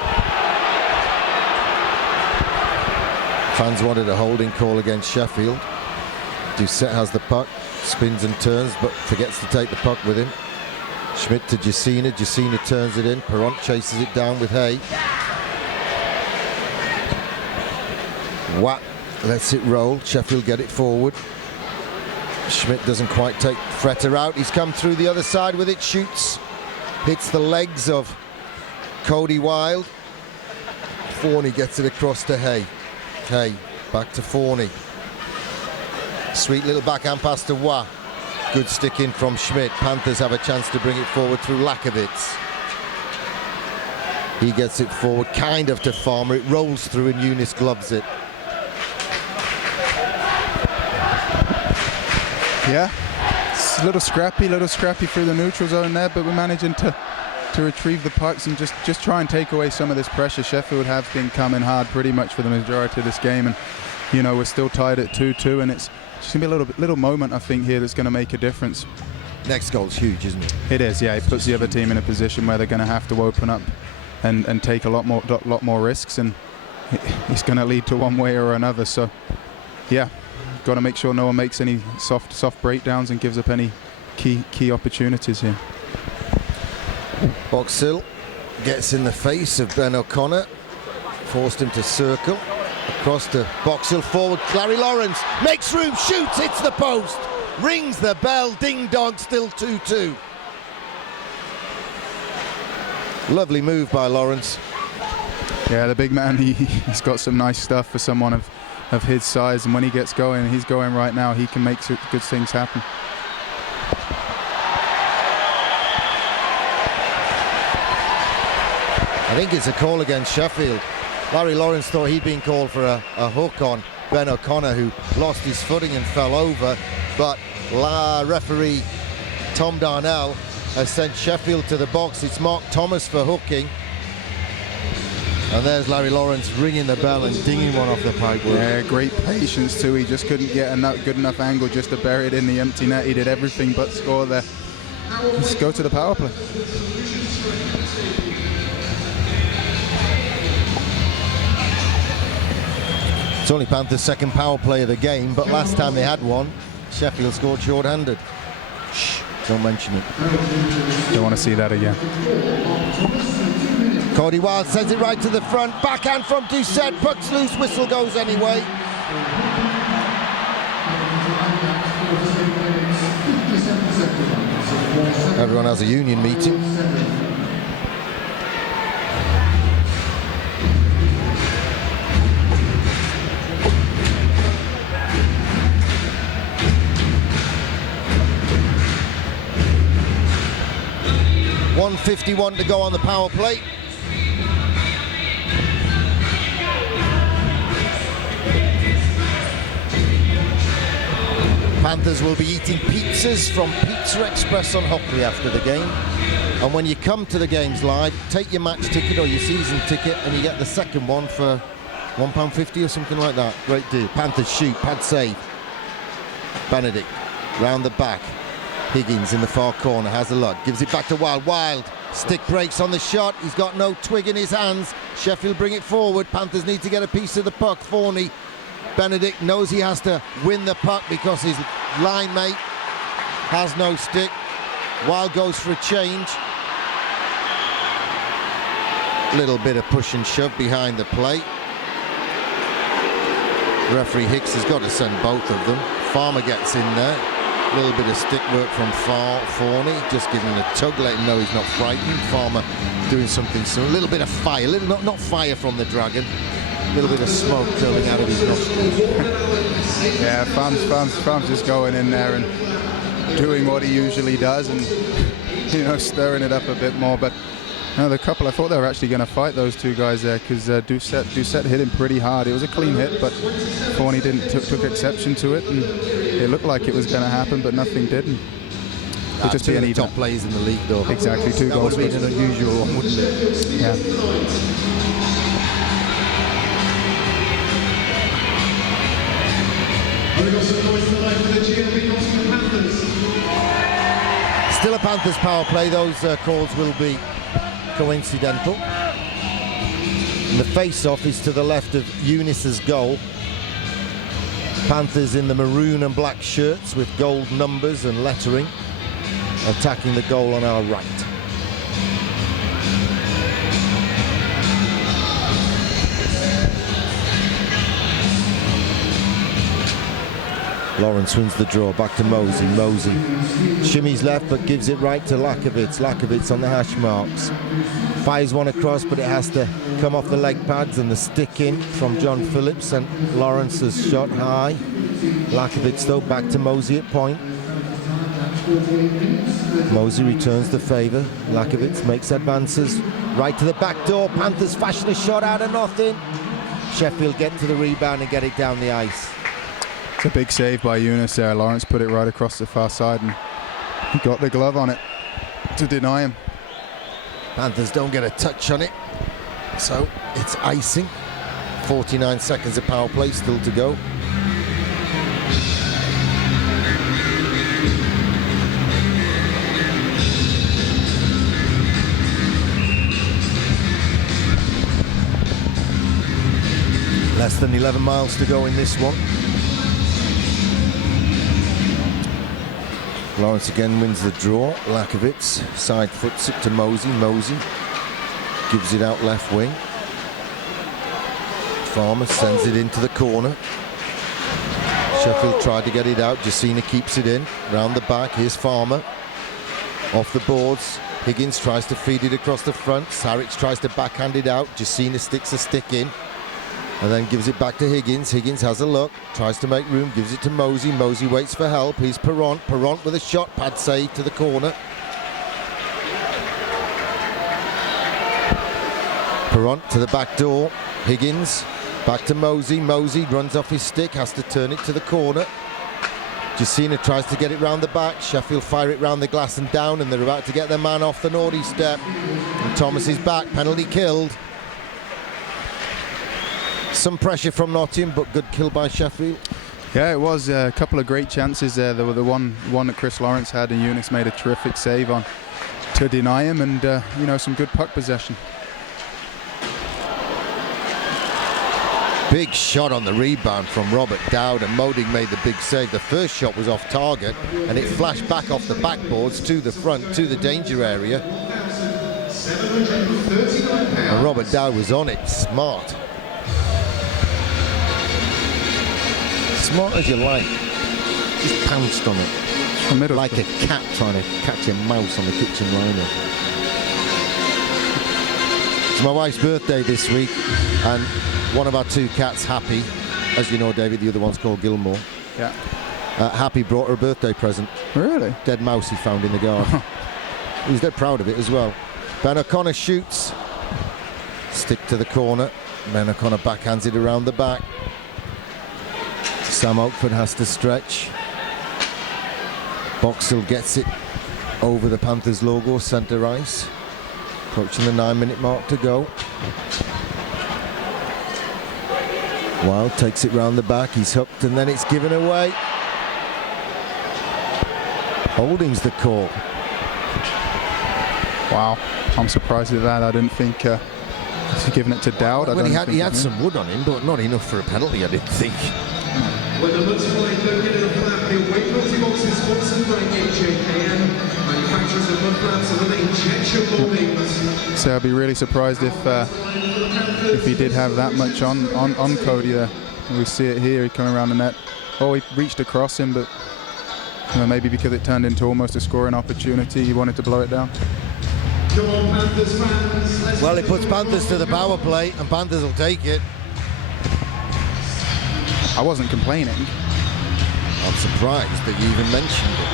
Fans wanted a holding call against Sheffield. Doucette has the puck, spins and turns, but forgets to take the puck with him. Schmidt to Jacina. Jacina turns it in. Perron chases it down with Hay. Watt lets it roll. Sheffield get it forward. Schmidt doesn't quite take Fretter out. He's come through the other side with it. Shoots. Hits the legs of Cody Wild. Forney gets it across to Hay. Hay back to Forney. Sweet little backhand pass to Watt. Good stick in from Schmidt. Panthers have a chance to bring it forward through Lakovitz. He gets it forward, kind of to Farmer. It rolls through and Eunice gloves it. Yeah, it's a little scrappy through the neutral zone there, but we're managing to retrieve the pucks and just try and take away some of this pressure. Sheffield have been coming hard pretty much for the majority of this game, and we're still tied at 2-2, and it's just gonna be a little moment I think here that's gonna make a difference. Next goal's huge, isn't it? It is, yeah. It puts the other team in a position where they're going to have to open up and take a lot more risks, and it's going to lead to one way or another. So, yeah, got to make sure no one makes any soft breakdowns and gives up any key opportunities here. Boxill gets in the face of Ben O'Connor, forced him to circle across to Boxill, forward. Larry Lawrence makes room, shoots, hits the post. Rings the bell, ding dong, still 2-2. Lovely move by Lawrence. Yeah, the big man, he's got some nice stuff for someone of his size, and when he gets going, he's going right now, he can make good things happen. I think it's a call against Sheffield. Larry Lawrence thought he'd been called for a hook on Ben O'Connor, who lost his footing and fell over, but referee Tom Darnell has sent Sheffield to the box. It's Mark Thomas for hooking, and there's Larry Lawrence ringing the bell and dinging one off the pipe. Yeah, great patience too. He just couldn't get a good enough angle just to bury it in the empty net. He did everything but score there. Let's go to the power play. It's only Panthers' second power play of the game, but last time they had one, Sheffield scored short-handed. Shh, don't mention it. Don't want to see that again. Cody Wild sends it right to the front. Backhand from Doucette. Puck's loose. Whistle goes anyway. Everyone has a union meeting. .151 to go on the power play. Panthers will be eating pizzas from Pizza Express on Hockley after the game. And when you come to the games live, take your match ticket or your season ticket and you get the second one for £1.50 or something like that. Great deal. Panthers shoot, pad save. Benedict round the back. Higgins in the far corner has a look, gives it back to Wild. Wild, stick breaks on the shot. He's got no twig in his hands. Sheffield bring it forward. Panthers need to get a piece of the puck. Forney. Benedict knows he has to win the puck because his line mate has no stick. Wild goes for a change. Little bit of push and shove behind the plate. Referee Hicks has got to send both of them. Farmer gets in there. A little bit of stick work from Forney, just giving him a tug, letting him know he's not frightened. Farmer doing something soon. A little bit of fire, not fire from the Dragon. A little bit of smoke curling out of his nostrils. Yeah, Farm's just going in there and doing what he usually does, and stirring it up a bit more. But the couple, I thought they were actually going to fight those two guys there, because Doucette hit him pretty hard. It was a clean hit, but Forney took exception to it, and it looked like it was going to happen, but nothing did. It'd just be any top plays in the league, though. Exactly, two that goals. Would have been an unusual one, wouldn't it? Yeah. Still a Panthers power play. Those calls will be coincidental. And the face-off is to the left of Eunice's goal. Panthers in the maroon and black shirts with gold numbers and lettering, attacking the goal on our right. Lawrence wins the draw, back to Mosey. Mosey shimmies left but gives it right to Lakovitz. Lakovitz on the hash marks. Fires one across, but it has to come off the leg pads, and the stick in from John Phillips, and Lawrence has shot high. Lakovitz though back to Mosey at point. Mosey returns the favour. Lakovitz makes advances right to the back door. Panthers fashion a shot out of nothing. Sheffield get to the rebound and get it down the ice. It's a big save by Yunus there. Lawrence put it right across the far side and he got the glove on it to deny him. Panthers don't get a touch on it, so it's icing. 49 seconds of power play still to go. Less than 11 miles to go in this one. Lawrence again wins the draw. Lakovitz side foots it to Mosey. Mosey gives it out left wing. Farmer sends it into the corner. Sheffield tried to get it out. Jacina keeps it in. Round the back. Here's Farmer. Off the boards. Higgins tries to feed it across the front. Sarich tries to backhand it out. Jacina sticks a stick in. And then gives it back to Higgins. Higgins has a look, tries to make room, gives it to Mosey. Mosey waits for help. Here's Perront. Perront with a shot, pad save to the corner. Perront to the back door. Higgins back to Mosey. Mosey runs off his stick, has to turn it to the corner. Jacina tries to get it round the back. Sheffield fire it round the glass and down, and they're about to get their man off the naughty step. And Thomas is back, penalty killed. Some pressure from Nottingham, but good kill by Sheffield. Yeah, it was a couple of great chances there. There were the one that Chris Lawrence had, and Yunus made a terrific save on to deny him, and you know, some good puck possession. Big shot on the rebound from Robert Dowd, and Moding made the big save. The first shot was off target, and it flashed back off the backboards to the front, to the danger area. And Robert Dowd was on it, smart. Smart as you like, just pounced on it like a cat trying to catch a mouse on the kitchen liner. It's my wife's birthday this week, and one of our two cats, Happy, as you know, David, the other one's called Gilmore. Yeah. Happy brought her a birthday present. Really? Dead mouse he found in the garden. He was dead proud of it as well. Ben O'Connor shoots. Stick to the corner. Ben O'Connor backhands it around the back. Sam Oakford has to stretch. Boxall gets it over the Panthers logo, centre ice. Approaching the 9-minute mark to go. Wild takes it round the back, he's hooked, and then it's given away. Holding's the call. Wow, I'm surprised at that. I didn't think he's given it to Dowd. Well, he had some wood on him, but not enough for a penalty, I didn't think. When the mudslide located in the flap, the away penalty box is sponsored by HJKN, manufacturers of mud flaps and other injection moldings. So I'd be really surprised if he did have that much on Cody there. We see it here, he coming around the net. Oh, he reached across him, but you know, maybe because it turned into almost a scoring opportunity, he wanted to blow it down. Come on, Panthers fans. Well, it puts Panthers to the power play, and Panthers will take it. I wasn't complaining. I'm surprised that you even mentioned it.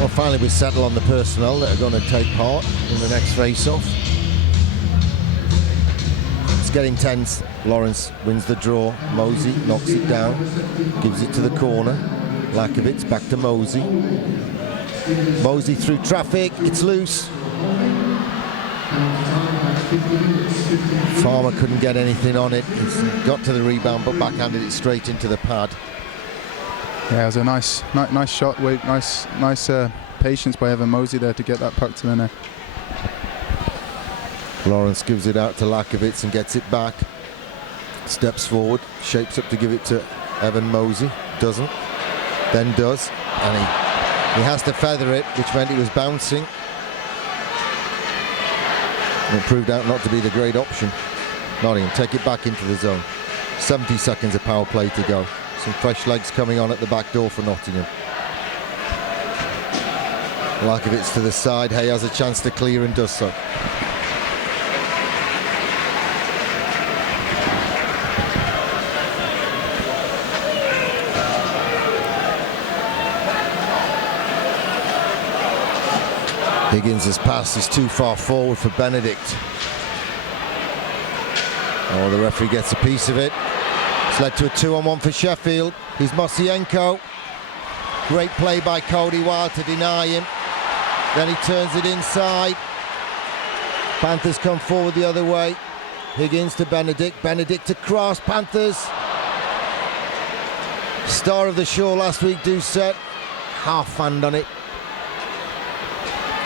Well, finally we settle on the personnel that are going to take part in the next face-off. It's getting tense. Lawrence wins the draw. Mosey knocks it down, gives it to the corner. Lakovitz back to Mosey. Mosey through traffic, it's loose. Farmer couldn't get anything on it. He's got to the rebound, but backhanded it straight into the pad. Yeah, it was a nice shot. Nice patience by Evan Mosey there to get that puck to the net. Lawrence gives it out to Lakovitz and gets it back. Steps forward, shapes up to give it to Evan Mosey. Doesn't, then does, and he has to feather it, which meant he was bouncing. And it proved out not to be the great option. Nottingham take it back into the zone. 70 seconds of power play to go. Some fresh legs coming on at the back door for Nottingham. Lakovitz to the side. Hay has a chance to clear and does so. Higgins' pass is too far forward for Benedict. Oh, the referee gets a piece of it. It's led to a 2-on-1 for Sheffield. Here's Mosienko. Great play by Cody Wild to deny him. Then he turns it inside. Panthers come forward the other way. Higgins to Benedict. Benedict across. Panthers. Star of the show last week, Doucette. Half fanned on it.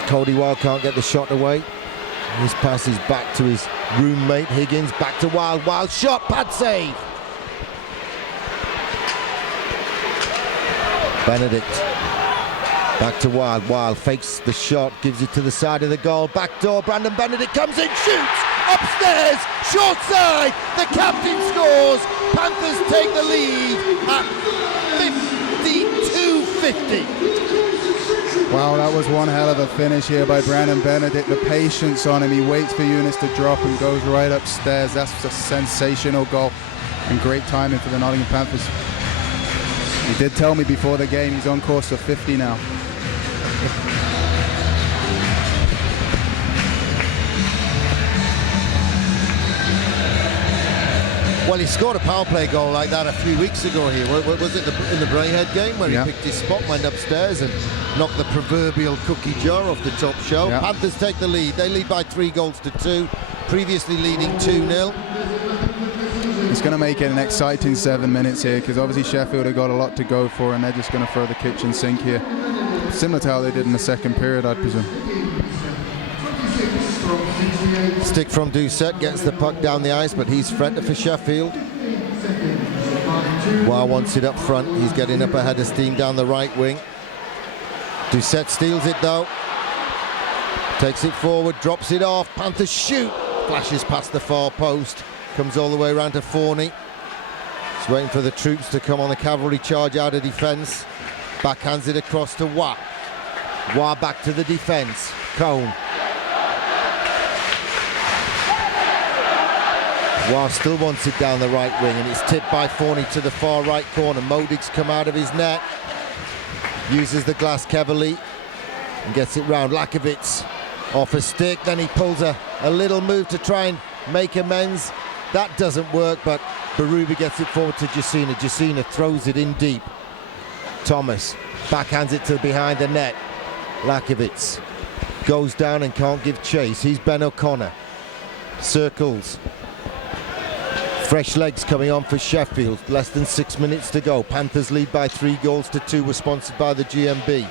Cody Wild can't get the shot away. His pass is back to his roommate Higgins. Back to Wild. Wild shot. Pad save. Benedict. Back to Wild. Wild fakes the shot. Gives it to the side of the goal. Back door. Brandon Benedict comes in. Shoots. Upstairs. Short side. The captain scores. Panthers take the lead at 52-50. Wow, that was one hell of a finish here by Brandon Benedict. The patience on him. He waits for Eunice to drop and goes right upstairs. That's a sensational goal and great timing for the Nottingham Panthers. He did tell me before the game he's on course for 50 now. Well, he scored a power play goal like that a few weeks ago here. Was it in the Brainhead game where he picked his spot, went upstairs and knocked the proverbial cookie jar off the top shelf? Yeah. Panthers take the lead. They lead by 3-2, previously leading 2-0. It's going to make it an exciting 7 minutes here because obviously Sheffield have got a lot to go for and they're just going to throw the kitchen sink here. Similar to how they did in the second period, I'd presume. Stick from Doucette, gets the puck down the ice, but he's threatened for Sheffield. Wild wants it up front. He's getting up ahead of steam down the right wing. Doucette steals it though. Takes it forward, drops it off. Panthers shoot. Flashes past the far post. Comes all the way around to Forney. He's waiting for the troops to come on the cavalry charge out of defence. Backhands it across to Watt. Watt back to the defence. Cone. Watt still wants it down the right wing and it's tipped by Forney to the far right corner. Modig's come out of his net. Uses the glass cavalier and gets it round. Lakovitz off a stick. Then he pulls a little move to try and make amends. That doesn't work, but Berube gets it forward to Jacina. Jacina throws it in deep. Thomas backhands it to behind the net. Lakovitz goes down and can't give chase. He's Ben O'Connor. Circles. Fresh legs coming on for Sheffield. Less than 6 minutes to go. Panthers lead by 3-2. Were sponsored by the GMB.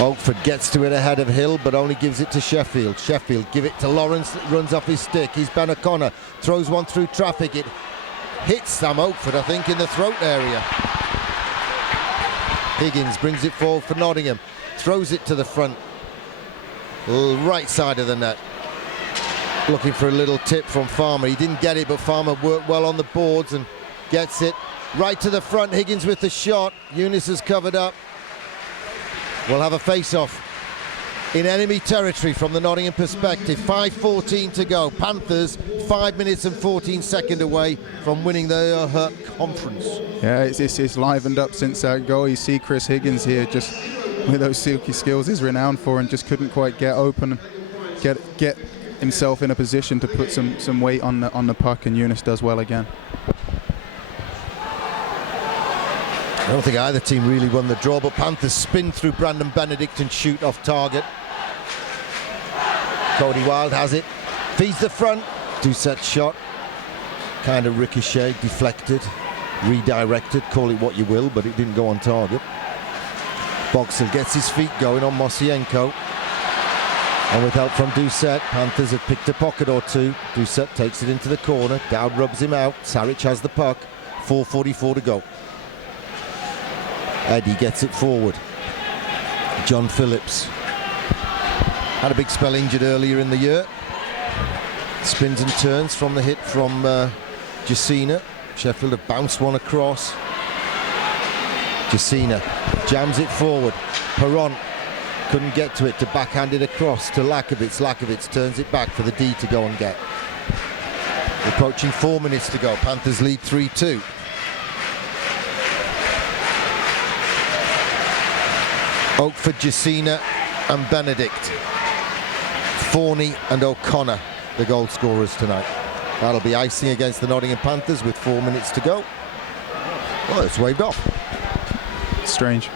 Oakford gets to it ahead of Hill, but only gives it to Sheffield. Sheffield give it to Lawrence, runs off his stick. He's Ben O'Connor, throws one through traffic. It hits Sam Oakford, I think, in the throat area. Higgins brings it forward for Nottingham, throws it to the front, right side of the net. Looking for a little tip from Farmer. He didn't get it, but Farmer worked well on the boards and gets it right to the front. Higgins with the shot. Eunice has covered up. We'll have a face-off in enemy territory from the Nottingham perspective. 5:14 to go. Panthers 5 minutes and 14 seconds away from winning their conference. Yeah, it's livened up since that goal. You see Chris Higgins here just with those silky skills he's renowned for and just couldn't quite get open, get himself in a position to put some weight on the puck, and Eunice does well again. I don't think either team really won the draw, but Panthers spin through Brandon Benedict and shoot off target. Cody Wild has it, feeds the front. Doucette shot, kind of ricochet, deflected, redirected, call it what you will, but it didn't go on target. Boxall gets his feet going on Mosienko. And with help from Doucette, Panthers have picked a pocket or two. Doucette takes it into the corner. Dowd rubs him out. Saric has the puck. 4:44 to go. Eddie gets it forward. John Phillips had a big spell injured earlier in the year. Spins and turns from the hit from Jacina. Sheffield have bounced one across. Jacina jams it forward. Perron couldn't get to it to backhand it across to Lakovitz. Lakovitz turns it back for the D to go and get. Approaching 4 minutes to go. Panthers lead 3-2. Oakford, Jacina and Benedict. Forney and O'Connor, the goal scorers tonight. That'll be icing against the Nottingham Panthers with 4 minutes to go. Oh, it's waved off. Strange.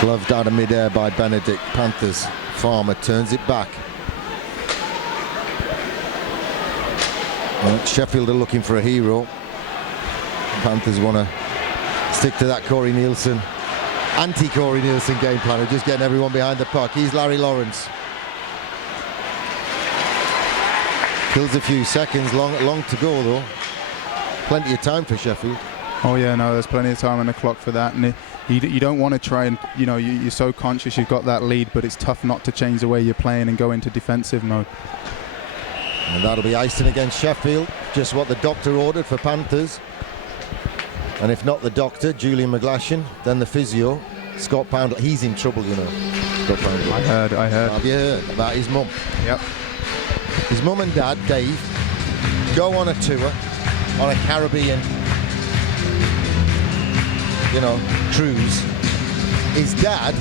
Gloved out of mid-air by Benedict. Panthers. Farmer turns it back. Well, Sheffield are looking for a hero. Panthers want to stick to that Corey Nielsen, anti-Corey Nielsen game plan of just getting everyone behind the puck. He's Larry Lawrence. Kills a few seconds, long to go though. Plenty of time for Sheffield. Oh yeah, no, there's plenty of time on the clock for that, and you don't want to try and, you know, you're so conscious you've got that lead, but it's tough not to change the way you're playing and go into defensive mode. And that'll be icing against Sheffield, just what the doctor ordered for Panthers. And if not the doctor, Julian McGlashan, then the physio, Scott Poundle. He's in trouble, you know. Scott Poundle. I heard. Have you heard about his mum? Yep. His mum and dad, Dave, go on a tour, on a Caribbean, you know, cruise. His dad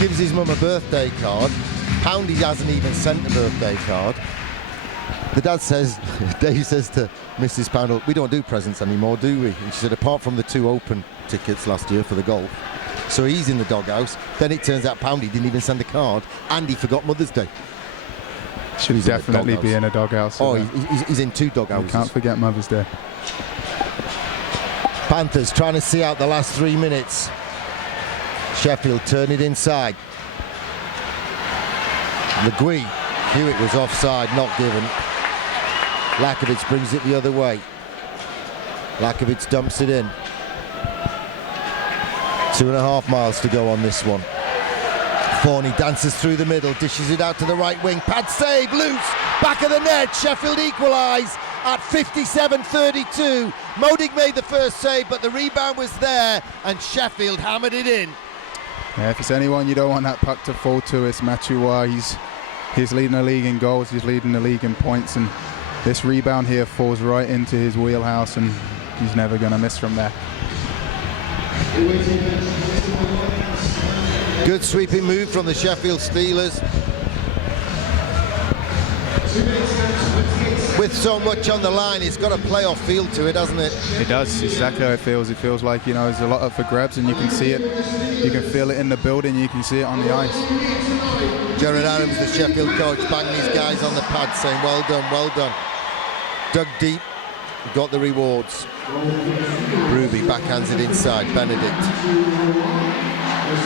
gives his mum a birthday card. Poundy hasn't even sent a birthday card. The dad says, Dave says to Mrs. Poundle, we don't do presents anymore, do we? And she said, apart from the 2 open tickets last year for the golf. So he's in the doghouse. Then it turns out Poundy didn't even send a card, and he forgot Mother's Day. Should definitely be in a doghouse. Oh, he's in 2 doghouses. You can't forget Mother's Day. Panthers trying to see out the last 3 minutes. Sheffield turn it inside. LeGuy, Hewitt was offside, not given. Lakovic brings it the other way. Lakovic dumps it in. 2.5 miles to go on this one. Forney dances through the middle, dishes it out to the right wing. Pad save, loose, back of the net. Sheffield equalise at 57-32. Modig made the first save, but the rebound was there, and Sheffield hammered it in. Yeah, if it's anyone you don't want that puck to fall to, it's Machuwa. He's leading the league in goals, he's leading the league in points, and this rebound here falls right into his wheelhouse, and he's never going to miss from there. Good sweeping move from the Sheffield Steelers. With so much on the line, it's got a playoff feel to it, hasn't it? It does, exactly how it feels. It feels like, you know, there's a lot up for grabs, and you can see it. You can feel it in the building, you can see it on the ice. Jared Adams, the Sheffield coach, banging his guys on the pad saying, well done, well done. Dug deep, got the rewards. Ruby backhands it inside, Benedict.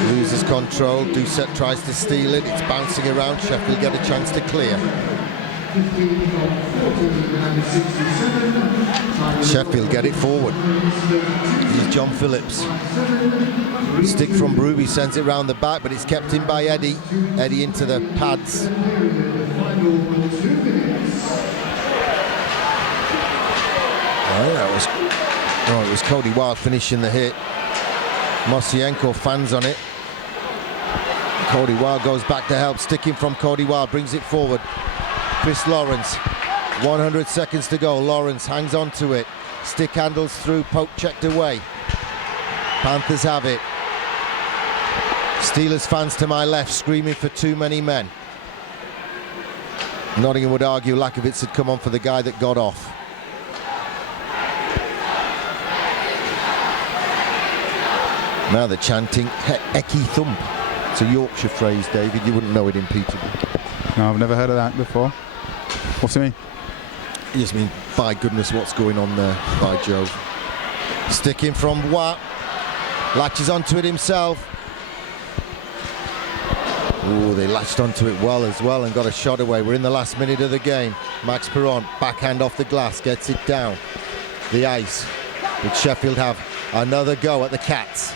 Loses control, Doucette tries to steal it, it's bouncing around, Sheffield get a chance to clear. Sheffield get it forward. Here's John Phillips. Stick from Ruby sends it round the back, but it's kept in by Eddie. Eddie into the pads. It was Cody Wild finishing the hit. Mosienko fans on it. Cody Wild goes back to help. Sticking from Cody Wild, brings it forward. Chris Lawrence, 100 seconds to go. Lawrence hangs on to it. Stick handles through, poke checked away. Panthers have it. Steelers fans to my left screaming for too many men. Nottingham would argue Lakovic had come on for the guy that got off. Now they're chanting Eki Thump. It's a Yorkshire phrase, David. You wouldn't know it in Peterborough. No, I've never heard of that before. What's it mean? It just means, by goodness, what's going on there, by Jove. Sticking from Watt. Latches onto it himself. Ooh, they latched onto it well as well and got a shot away. We're in the last minute of the game. Max Perron, backhand off the glass, gets it down. The ice. But Sheffield have another go at the Cats.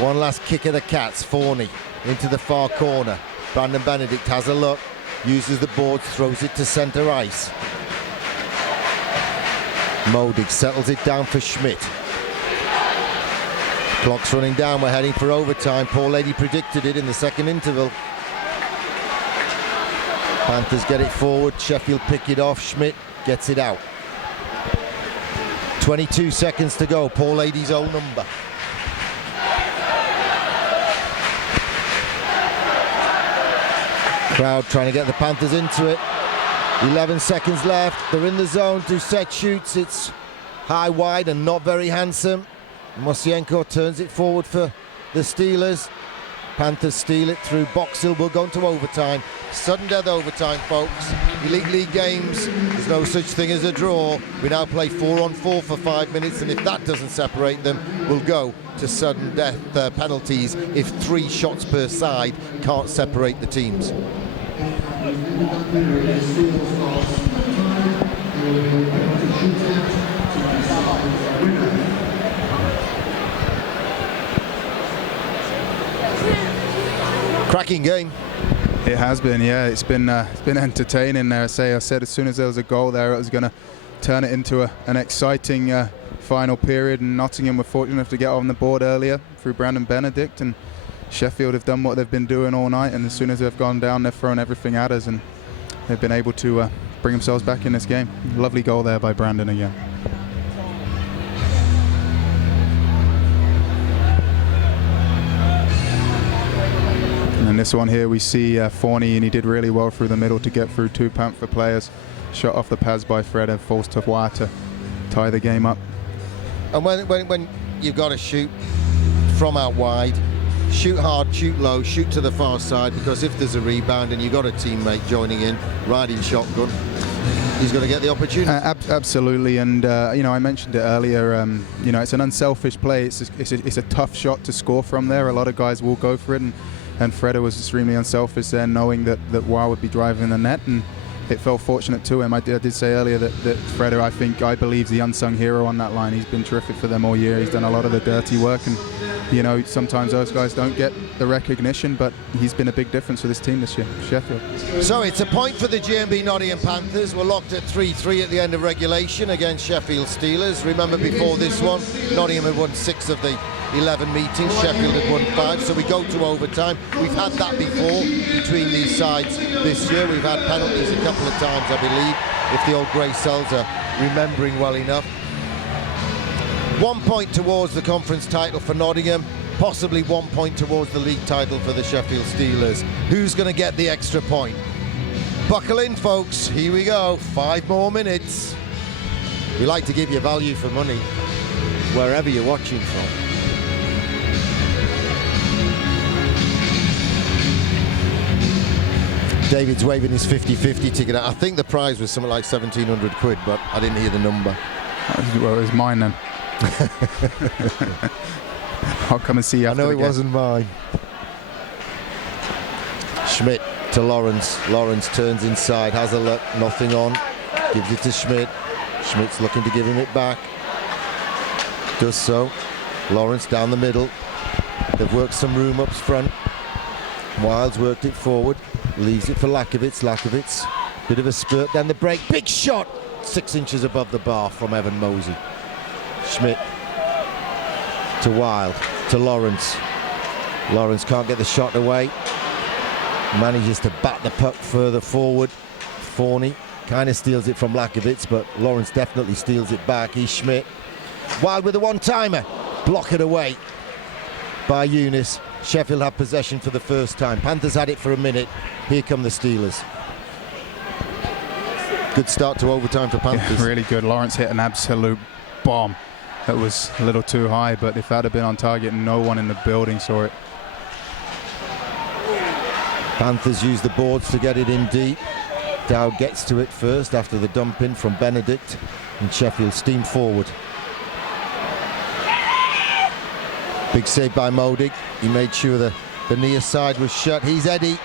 One last kick at the Cats. Forney into the far corner. Brandon Benedict has a look, uses the boards, throws it to centre ice. Modig settles it down for Schmidt. Clock's running down, we're heading for overtime. Paul Lady predicted it in the second interval. Panthers get it forward, Sheffield pick it off, Schmidt gets it out. 22 seconds to go. Paul Lady's own number. Crowd trying to get the Panthers into it. 11 seconds left. They're in the zone. Doucette shoots. It's high, wide, and not very handsome. Mosienko turns it forward for the Steelers. Panthers steal it through Boxill. We'll go into overtime. Sudden death overtime, folks. Elite League games, there's no such thing as a draw. We now play 4-on-4 for 5 minutes, and if that doesn't separate them, we'll go to sudden death penalties if 3 shots per side can't separate the teams. Cracking game. It has been, yeah. It's been entertaining there. I said as soon as there was a goal there, it was going to turn it into an exciting final period. And Nottingham were fortunate enough to get on the board earlier through Brandon Benedict, and Sheffield have done what they've been doing all night. And as soon as they've gone down, they've thrown everything at us, and they've been able to bring themselves back in this game. Lovely goal there by Brandon again. And this one here we see Forney, and he did really well through the middle to get through 2 Panther players. Shot off the pads by Fred and falls to Wire to tie the game up. And when you've got to shoot from out wide, shoot hard, shoot low, shoot to the far side, because if there's a rebound and you've got a teammate joining in, riding shotgun, he's going to get the opportunity. Absolutely, and I mentioned it earlier. It's an unselfish play. It's a tough shot to score from there. A lot of guys will go for it, and Freda was extremely unselfish there, knowing that Wire would be driving the net, and it felt fortunate to him. I did say earlier that Freda, I believe, is the unsung hero on that line. He's been terrific for them all year. He's done a lot of the dirty work, and sometimes those guys don't get the recognition, but he's been a big difference for this team this year, Sheffield. So it's a point for the GMB Nottingham Panthers. We're locked at 3-3 at the end of regulation against Sheffield Steelers. Remember, before this one, Nottingham had won 6 of the 11 meetings, Sheffield had won 5, so we go to overtime. We've had that before between these sides this year. We've had penalties a couple of times, I believe, if the old grey cells are remembering well enough. 1 point towards the conference title for Nottingham, possibly 1 point towards the league title for the Sheffield Steelers. Who's going to get the extra point? Buckle in, folks. Here we go. 5 more minutes. We like to give you value for money wherever you're watching from. David's waving his 50-50 ticket out. I think the prize was something like 1,700 quid, but I didn't hear the number. Well, it was mine then. I'll come and see you after I know the it game. wasn't mine. Schmidt to Lawrence. Lawrence turns inside, has a look, nothing on. Gives it to Schmidt. Schmidt's looking to give him it back. Does so. Lawrence down the middle. They've worked some room up front. Wilds worked it forward. Leaves it for Lakovitz. Lakovitz, bit of a spurt down the break. Big shot! 6 inches above the bar from Evan Mosey. Schmidt to Wild, to Lawrence. Lawrence can't get the shot away. Manages to bat the puck further forward. Forney kind of steals it from Lakovitz, but Lawrence definitely steals it back. He's Schmidt. Wild with a one-timer. Block it away by Eunice. Sheffield have possession for the first time. Panthers had it for a minute. Here come the Steelers. Good start to overtime for Panthers. Yeah, really good. Lawrence hit an absolute bomb. That was a little too high, but if that had been on target, no one in the building saw it. Panthers use the boards to get it in deep. Dowd gets to it first after the dump in from Benedict, and Sheffield steam forward. Big save by Modig. He made sure the near side was shut. He's Eddie.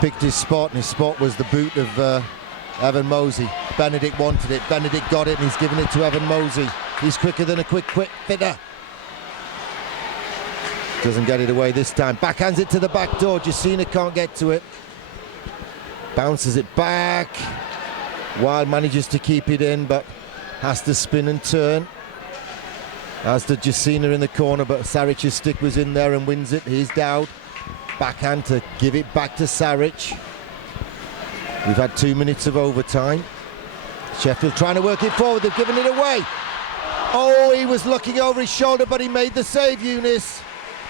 Picked his spot, and his spot was the boot of Evan Mosey. Benedict wanted it. Benedict got it, and he's given it to Evan Mosey. He's quicker than a quick fitter. Doesn't get it away this time. Backhands it to the back door. Jacina can't get to it. Bounces it back. Wild manages to keep it in, but has to spin and turn. As did Jacina in the corner, but Saric's stick was in there and wins it. Here's Dowd. Backhand to give it back to Saric. We've had 2 minutes of overtime. Sheffield trying to work it forward, they've given it away. Oh, he was looking over his shoulder, but he made the save, Eunice.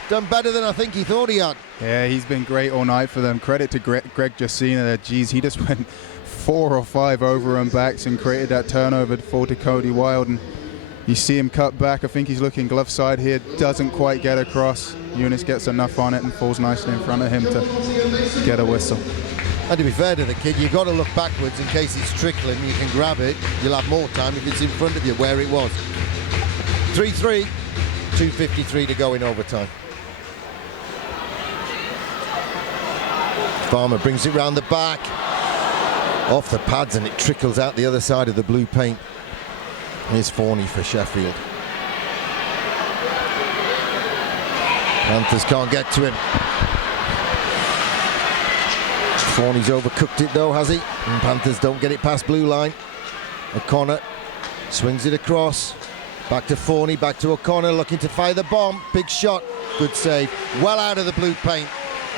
Done better than I think he thought he had. Yeah, he's been great all night for them. Credit to Greg Jacina there. Geez, he just went 4 or 5 over and backs and created that turnover for to Cody Wild. And you see him cut back. I think he's looking glove side here. Doesn't quite get across. Eunice gets enough on it and falls nicely in front of him to get a whistle. And to be fair to the kid, you've got to look backwards in case it's trickling. You can grab it. You'll have more time if it's in front of you, where it was. 3-3, 2:53 to go in overtime. Farmer brings it round the back, off the pads, and it trickles out the other side of the blue paint. Here's Forney for Sheffield. Panthers can't get to him. Forney's overcooked it though, has he? And Panthers don't get it past blue line. O'Connor swings it across. Back to Forney, back to O'Connor, looking to fire the bomb. Big shot, good save. Well out of the blue paint,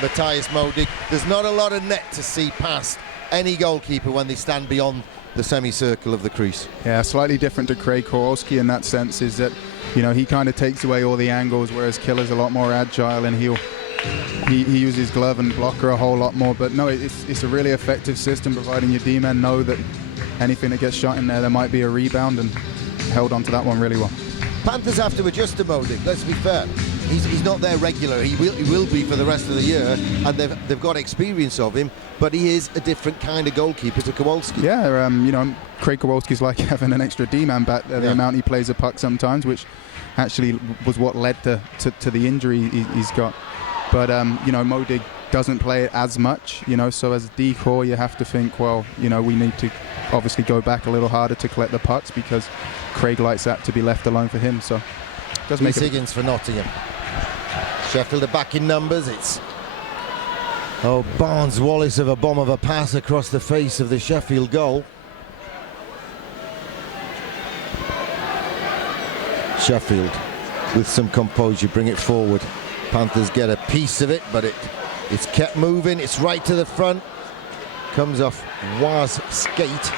Matthias Modig. There's not a lot of net to see past any goalkeeper when they stand beyond the semicircle of the crease. Yeah, slightly different to Craig Kowalski in that sense, is that, you know, he kind of takes away all the angles, whereas Killer's a lot more agile and he uses glove and blocker a whole lot more. But no, it's a really effective system, providing your D-men know that anything that gets shot in there might be a rebound, and held on to that one really well. Panthers have to adjust to Modig, let's be fair. He's not there regular. He will be for the rest of the year, and they've got experience of him, but he is a different kind of goalkeeper to Kowalski. Yeah, you know, Craig Kowalski's like having an extra D-man back there, the amount he plays a puck sometimes, which actually was what led to the injury he's got. But, you know, Modig doesn't play it as much, you know, so as a D-core you have to think, well, you know, we need to obviously go back a little harder to collect the pucks, because Craig likes that to be left alone for him. So it does make Higgins for Nottingham. Sheffield are back in numbers. It's Barnes Wallace of a bomb of a pass across the face of the Sheffield goal. Sheffield with some composure bring it forward. Panthers get a piece of it, but it's kept moving. It's right to the front. Comes off Waz skate,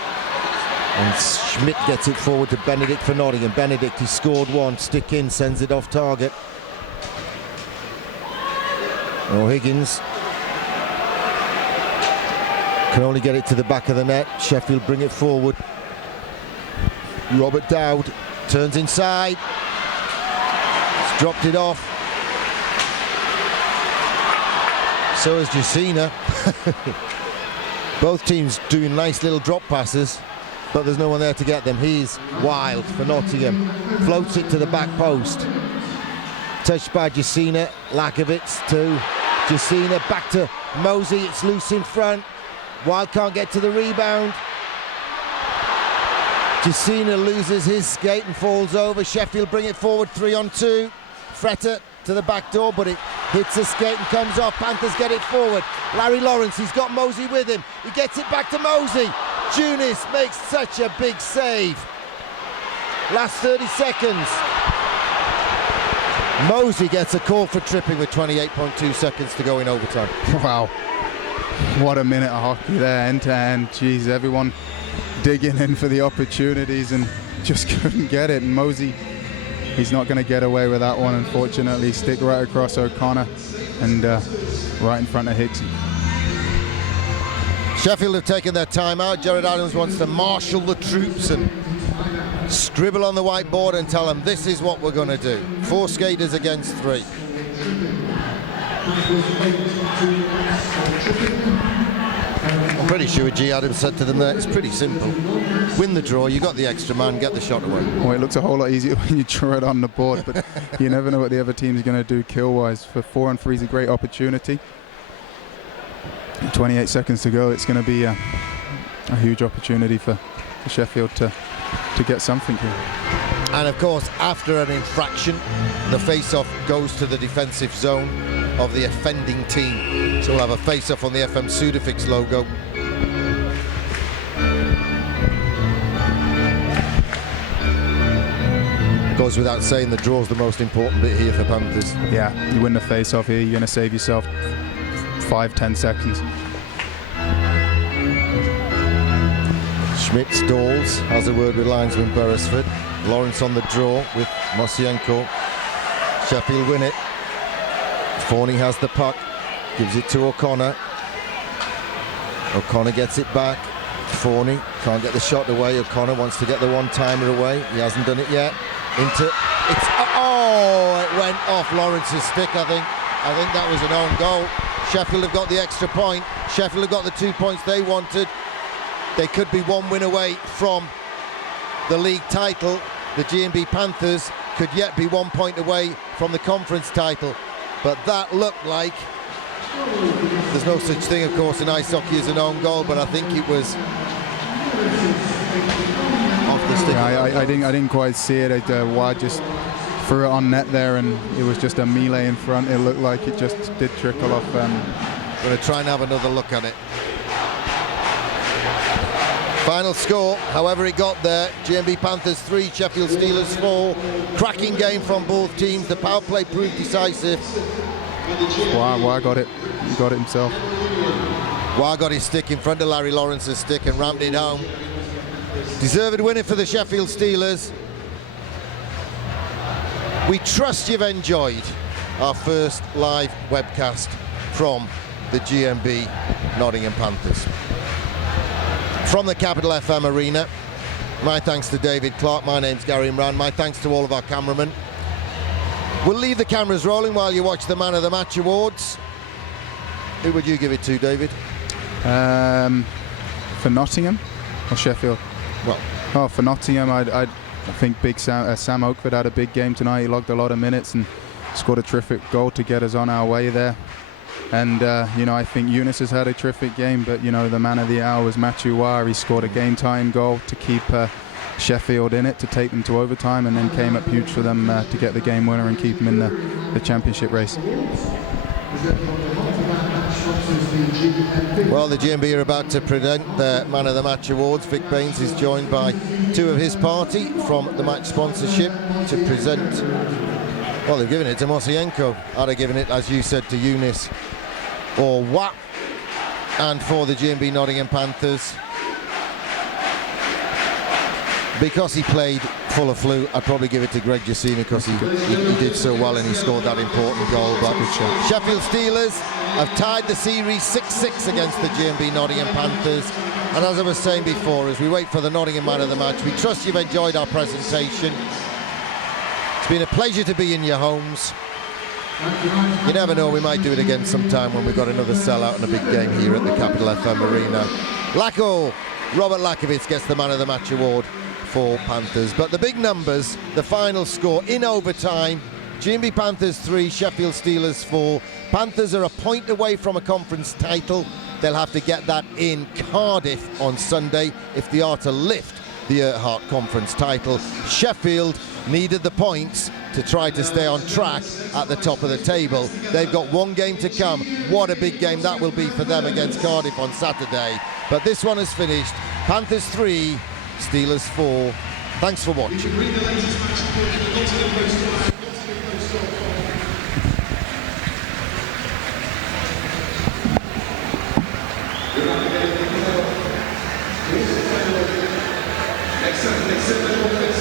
and Schmidt gets it forward to Benedict for Nottingham. Benedict, he scored one, stick in, sends it off target. Higgins can only get it to the back of the net. Sheffield bring it forward. Robert Dowd turns inside. He's dropped it off. So is Jacina. Both teams doing nice little drop passes, but there's no one there to get them. He's Wild for Nottingham. Floats it to the back post. Touched by Jacina. Lakovitz to Jacina. Back to Mosey. It's loose in front. Wild can't get to the rebound. Jacina loses his skate and falls over. Sheffield bring it forward 3-on-2. Fretter to the back door, but it hits the skate and comes off. Panthers get it forward. Larry Lawrence, he's got Mosey with him. He gets it back to Mosey. Junis makes such a big save. Last 30 seconds. Mosey gets a call for tripping with 28.2 seconds to go in overtime. Wow, what a minute of hockey there, end to end. Jeez, everyone digging in for the opportunities and just couldn't get it. And Mosey, he's not going to get away with that one, unfortunately. Stick right across O'Connor and right in front of Higsy. Sheffield have taken their time out. Jared Adams wants to marshal the troops and scribble on the whiteboard and tell them this is what we're going to do. 4 skaters against 3. I'm pretty sure G. Adams said to them that it's pretty simple. Win the draw, you got the extra man, get the shot away. Well, it looks a whole lot easier when you draw it on the board, but you never know what the other team's going to do kill-wise. For 4-on-3 is a great opportunity. 28 seconds to go. It's going to be a huge opportunity for Sheffield to get something here. And of course, after an infraction, the face-off goes to the defensive zone of the offending team. So we'll have a face-off on the FM Sudafix logo. Goes without saying, the draw's the most important bit here for Panthers. Yeah, you win the face-off here, you're going to save yourself 5-10 seconds. Schmidt stalls, has a word with linesman Beresford. Lawrence on the draw with Mosienko. Sheffield win it. Forney has the puck, gives it to O'Connor. O'Connor gets it back. Forney can't get the shot away. O'Connor wants to get the one-timer away. He hasn't done it yet. It went off Lawrence's stick, I think. I think that was an own goal. Sheffield have got the extra point. Sheffield have got the 2 points they wanted. They could be one win away from the league title. The G&B Panthers could yet be 1 point away from the conference title. But that looked like, there's no such thing, of course, in ice hockey as an own goal, but I think it was off the stick. Yeah, I didn't quite see it. Ward just threw it on net there, and it was just a melee in front. It looked like it just did trickle off. Going to try and have another look at it. Final score, however it got there, G&B Panthers 3, Sheffield Steelers 4. Cracking game from both teams. The power play proved decisive. Wah got it. He got it himself. Wah got his stick in front of Larry Lawrence's stick and rammed it home. Deserved winner for the Sheffield Steelers. We trust you've enjoyed our first live webcast from the G&B Nottingham Panthers. From the Capital FM Arena, my thanks to David Clark, my name's Gary Imran, my thanks to all of our cameramen. We'll leave the cameras rolling while you watch the Man of the Match Awards. Who would you give it to, David? For Nottingham or Sheffield? Well, for Nottingham, I think big Sam Oakford had a big game tonight. He logged a lot of minutes and scored a terrific goal to get us on our way there. And, I think Eunice has had a terrific game, but, the man of the hour was Matthew Wah. He scored a game-time goal to keep Sheffield in it, to take them to overtime, and then came up huge for them to get the game winner and keep them in the championship race. Well, the G&B are about to present their Man of the Match Awards. Vic Baines is joined by two of his party from the match sponsorship to present. Well, they've given it to Mosienko. I'd have given it, as you said, to Eunice or Wah. And for the G&B Nottingham Panthers, because he played full of flu, I'd probably give it to Greg Jacina because he did so well and he scored that important goal. But Sheffield Steelers have tied the series 6-6 against the G&B Nottingham Panthers. And as I was saying before, as we wait for the Nottingham Man of the Match, we trust you've enjoyed our presentation. It's been a pleasure to be in your homes. You never know, we might do it again sometime when we've got another sellout and a big game here at the Capital FM Arena. Lacko, Robert Lakovitz gets the Man of the Match award for Panthers. But the big numbers, the final score in overtime, G&B Panthers 3, Sheffield Steelers 4. Panthers are a point away from a conference title. They'll have to get that in Cardiff on Sunday if they are to lift the Earhart Conference title. Sheffield needed the points to try to stay on track at the top of the table. They've got one game to come. What a big game that will be for them against Cardiff on Saturday. But this one is finished. Panthers 3, Steelers 4. Thanks for watching. Next Saturday, 7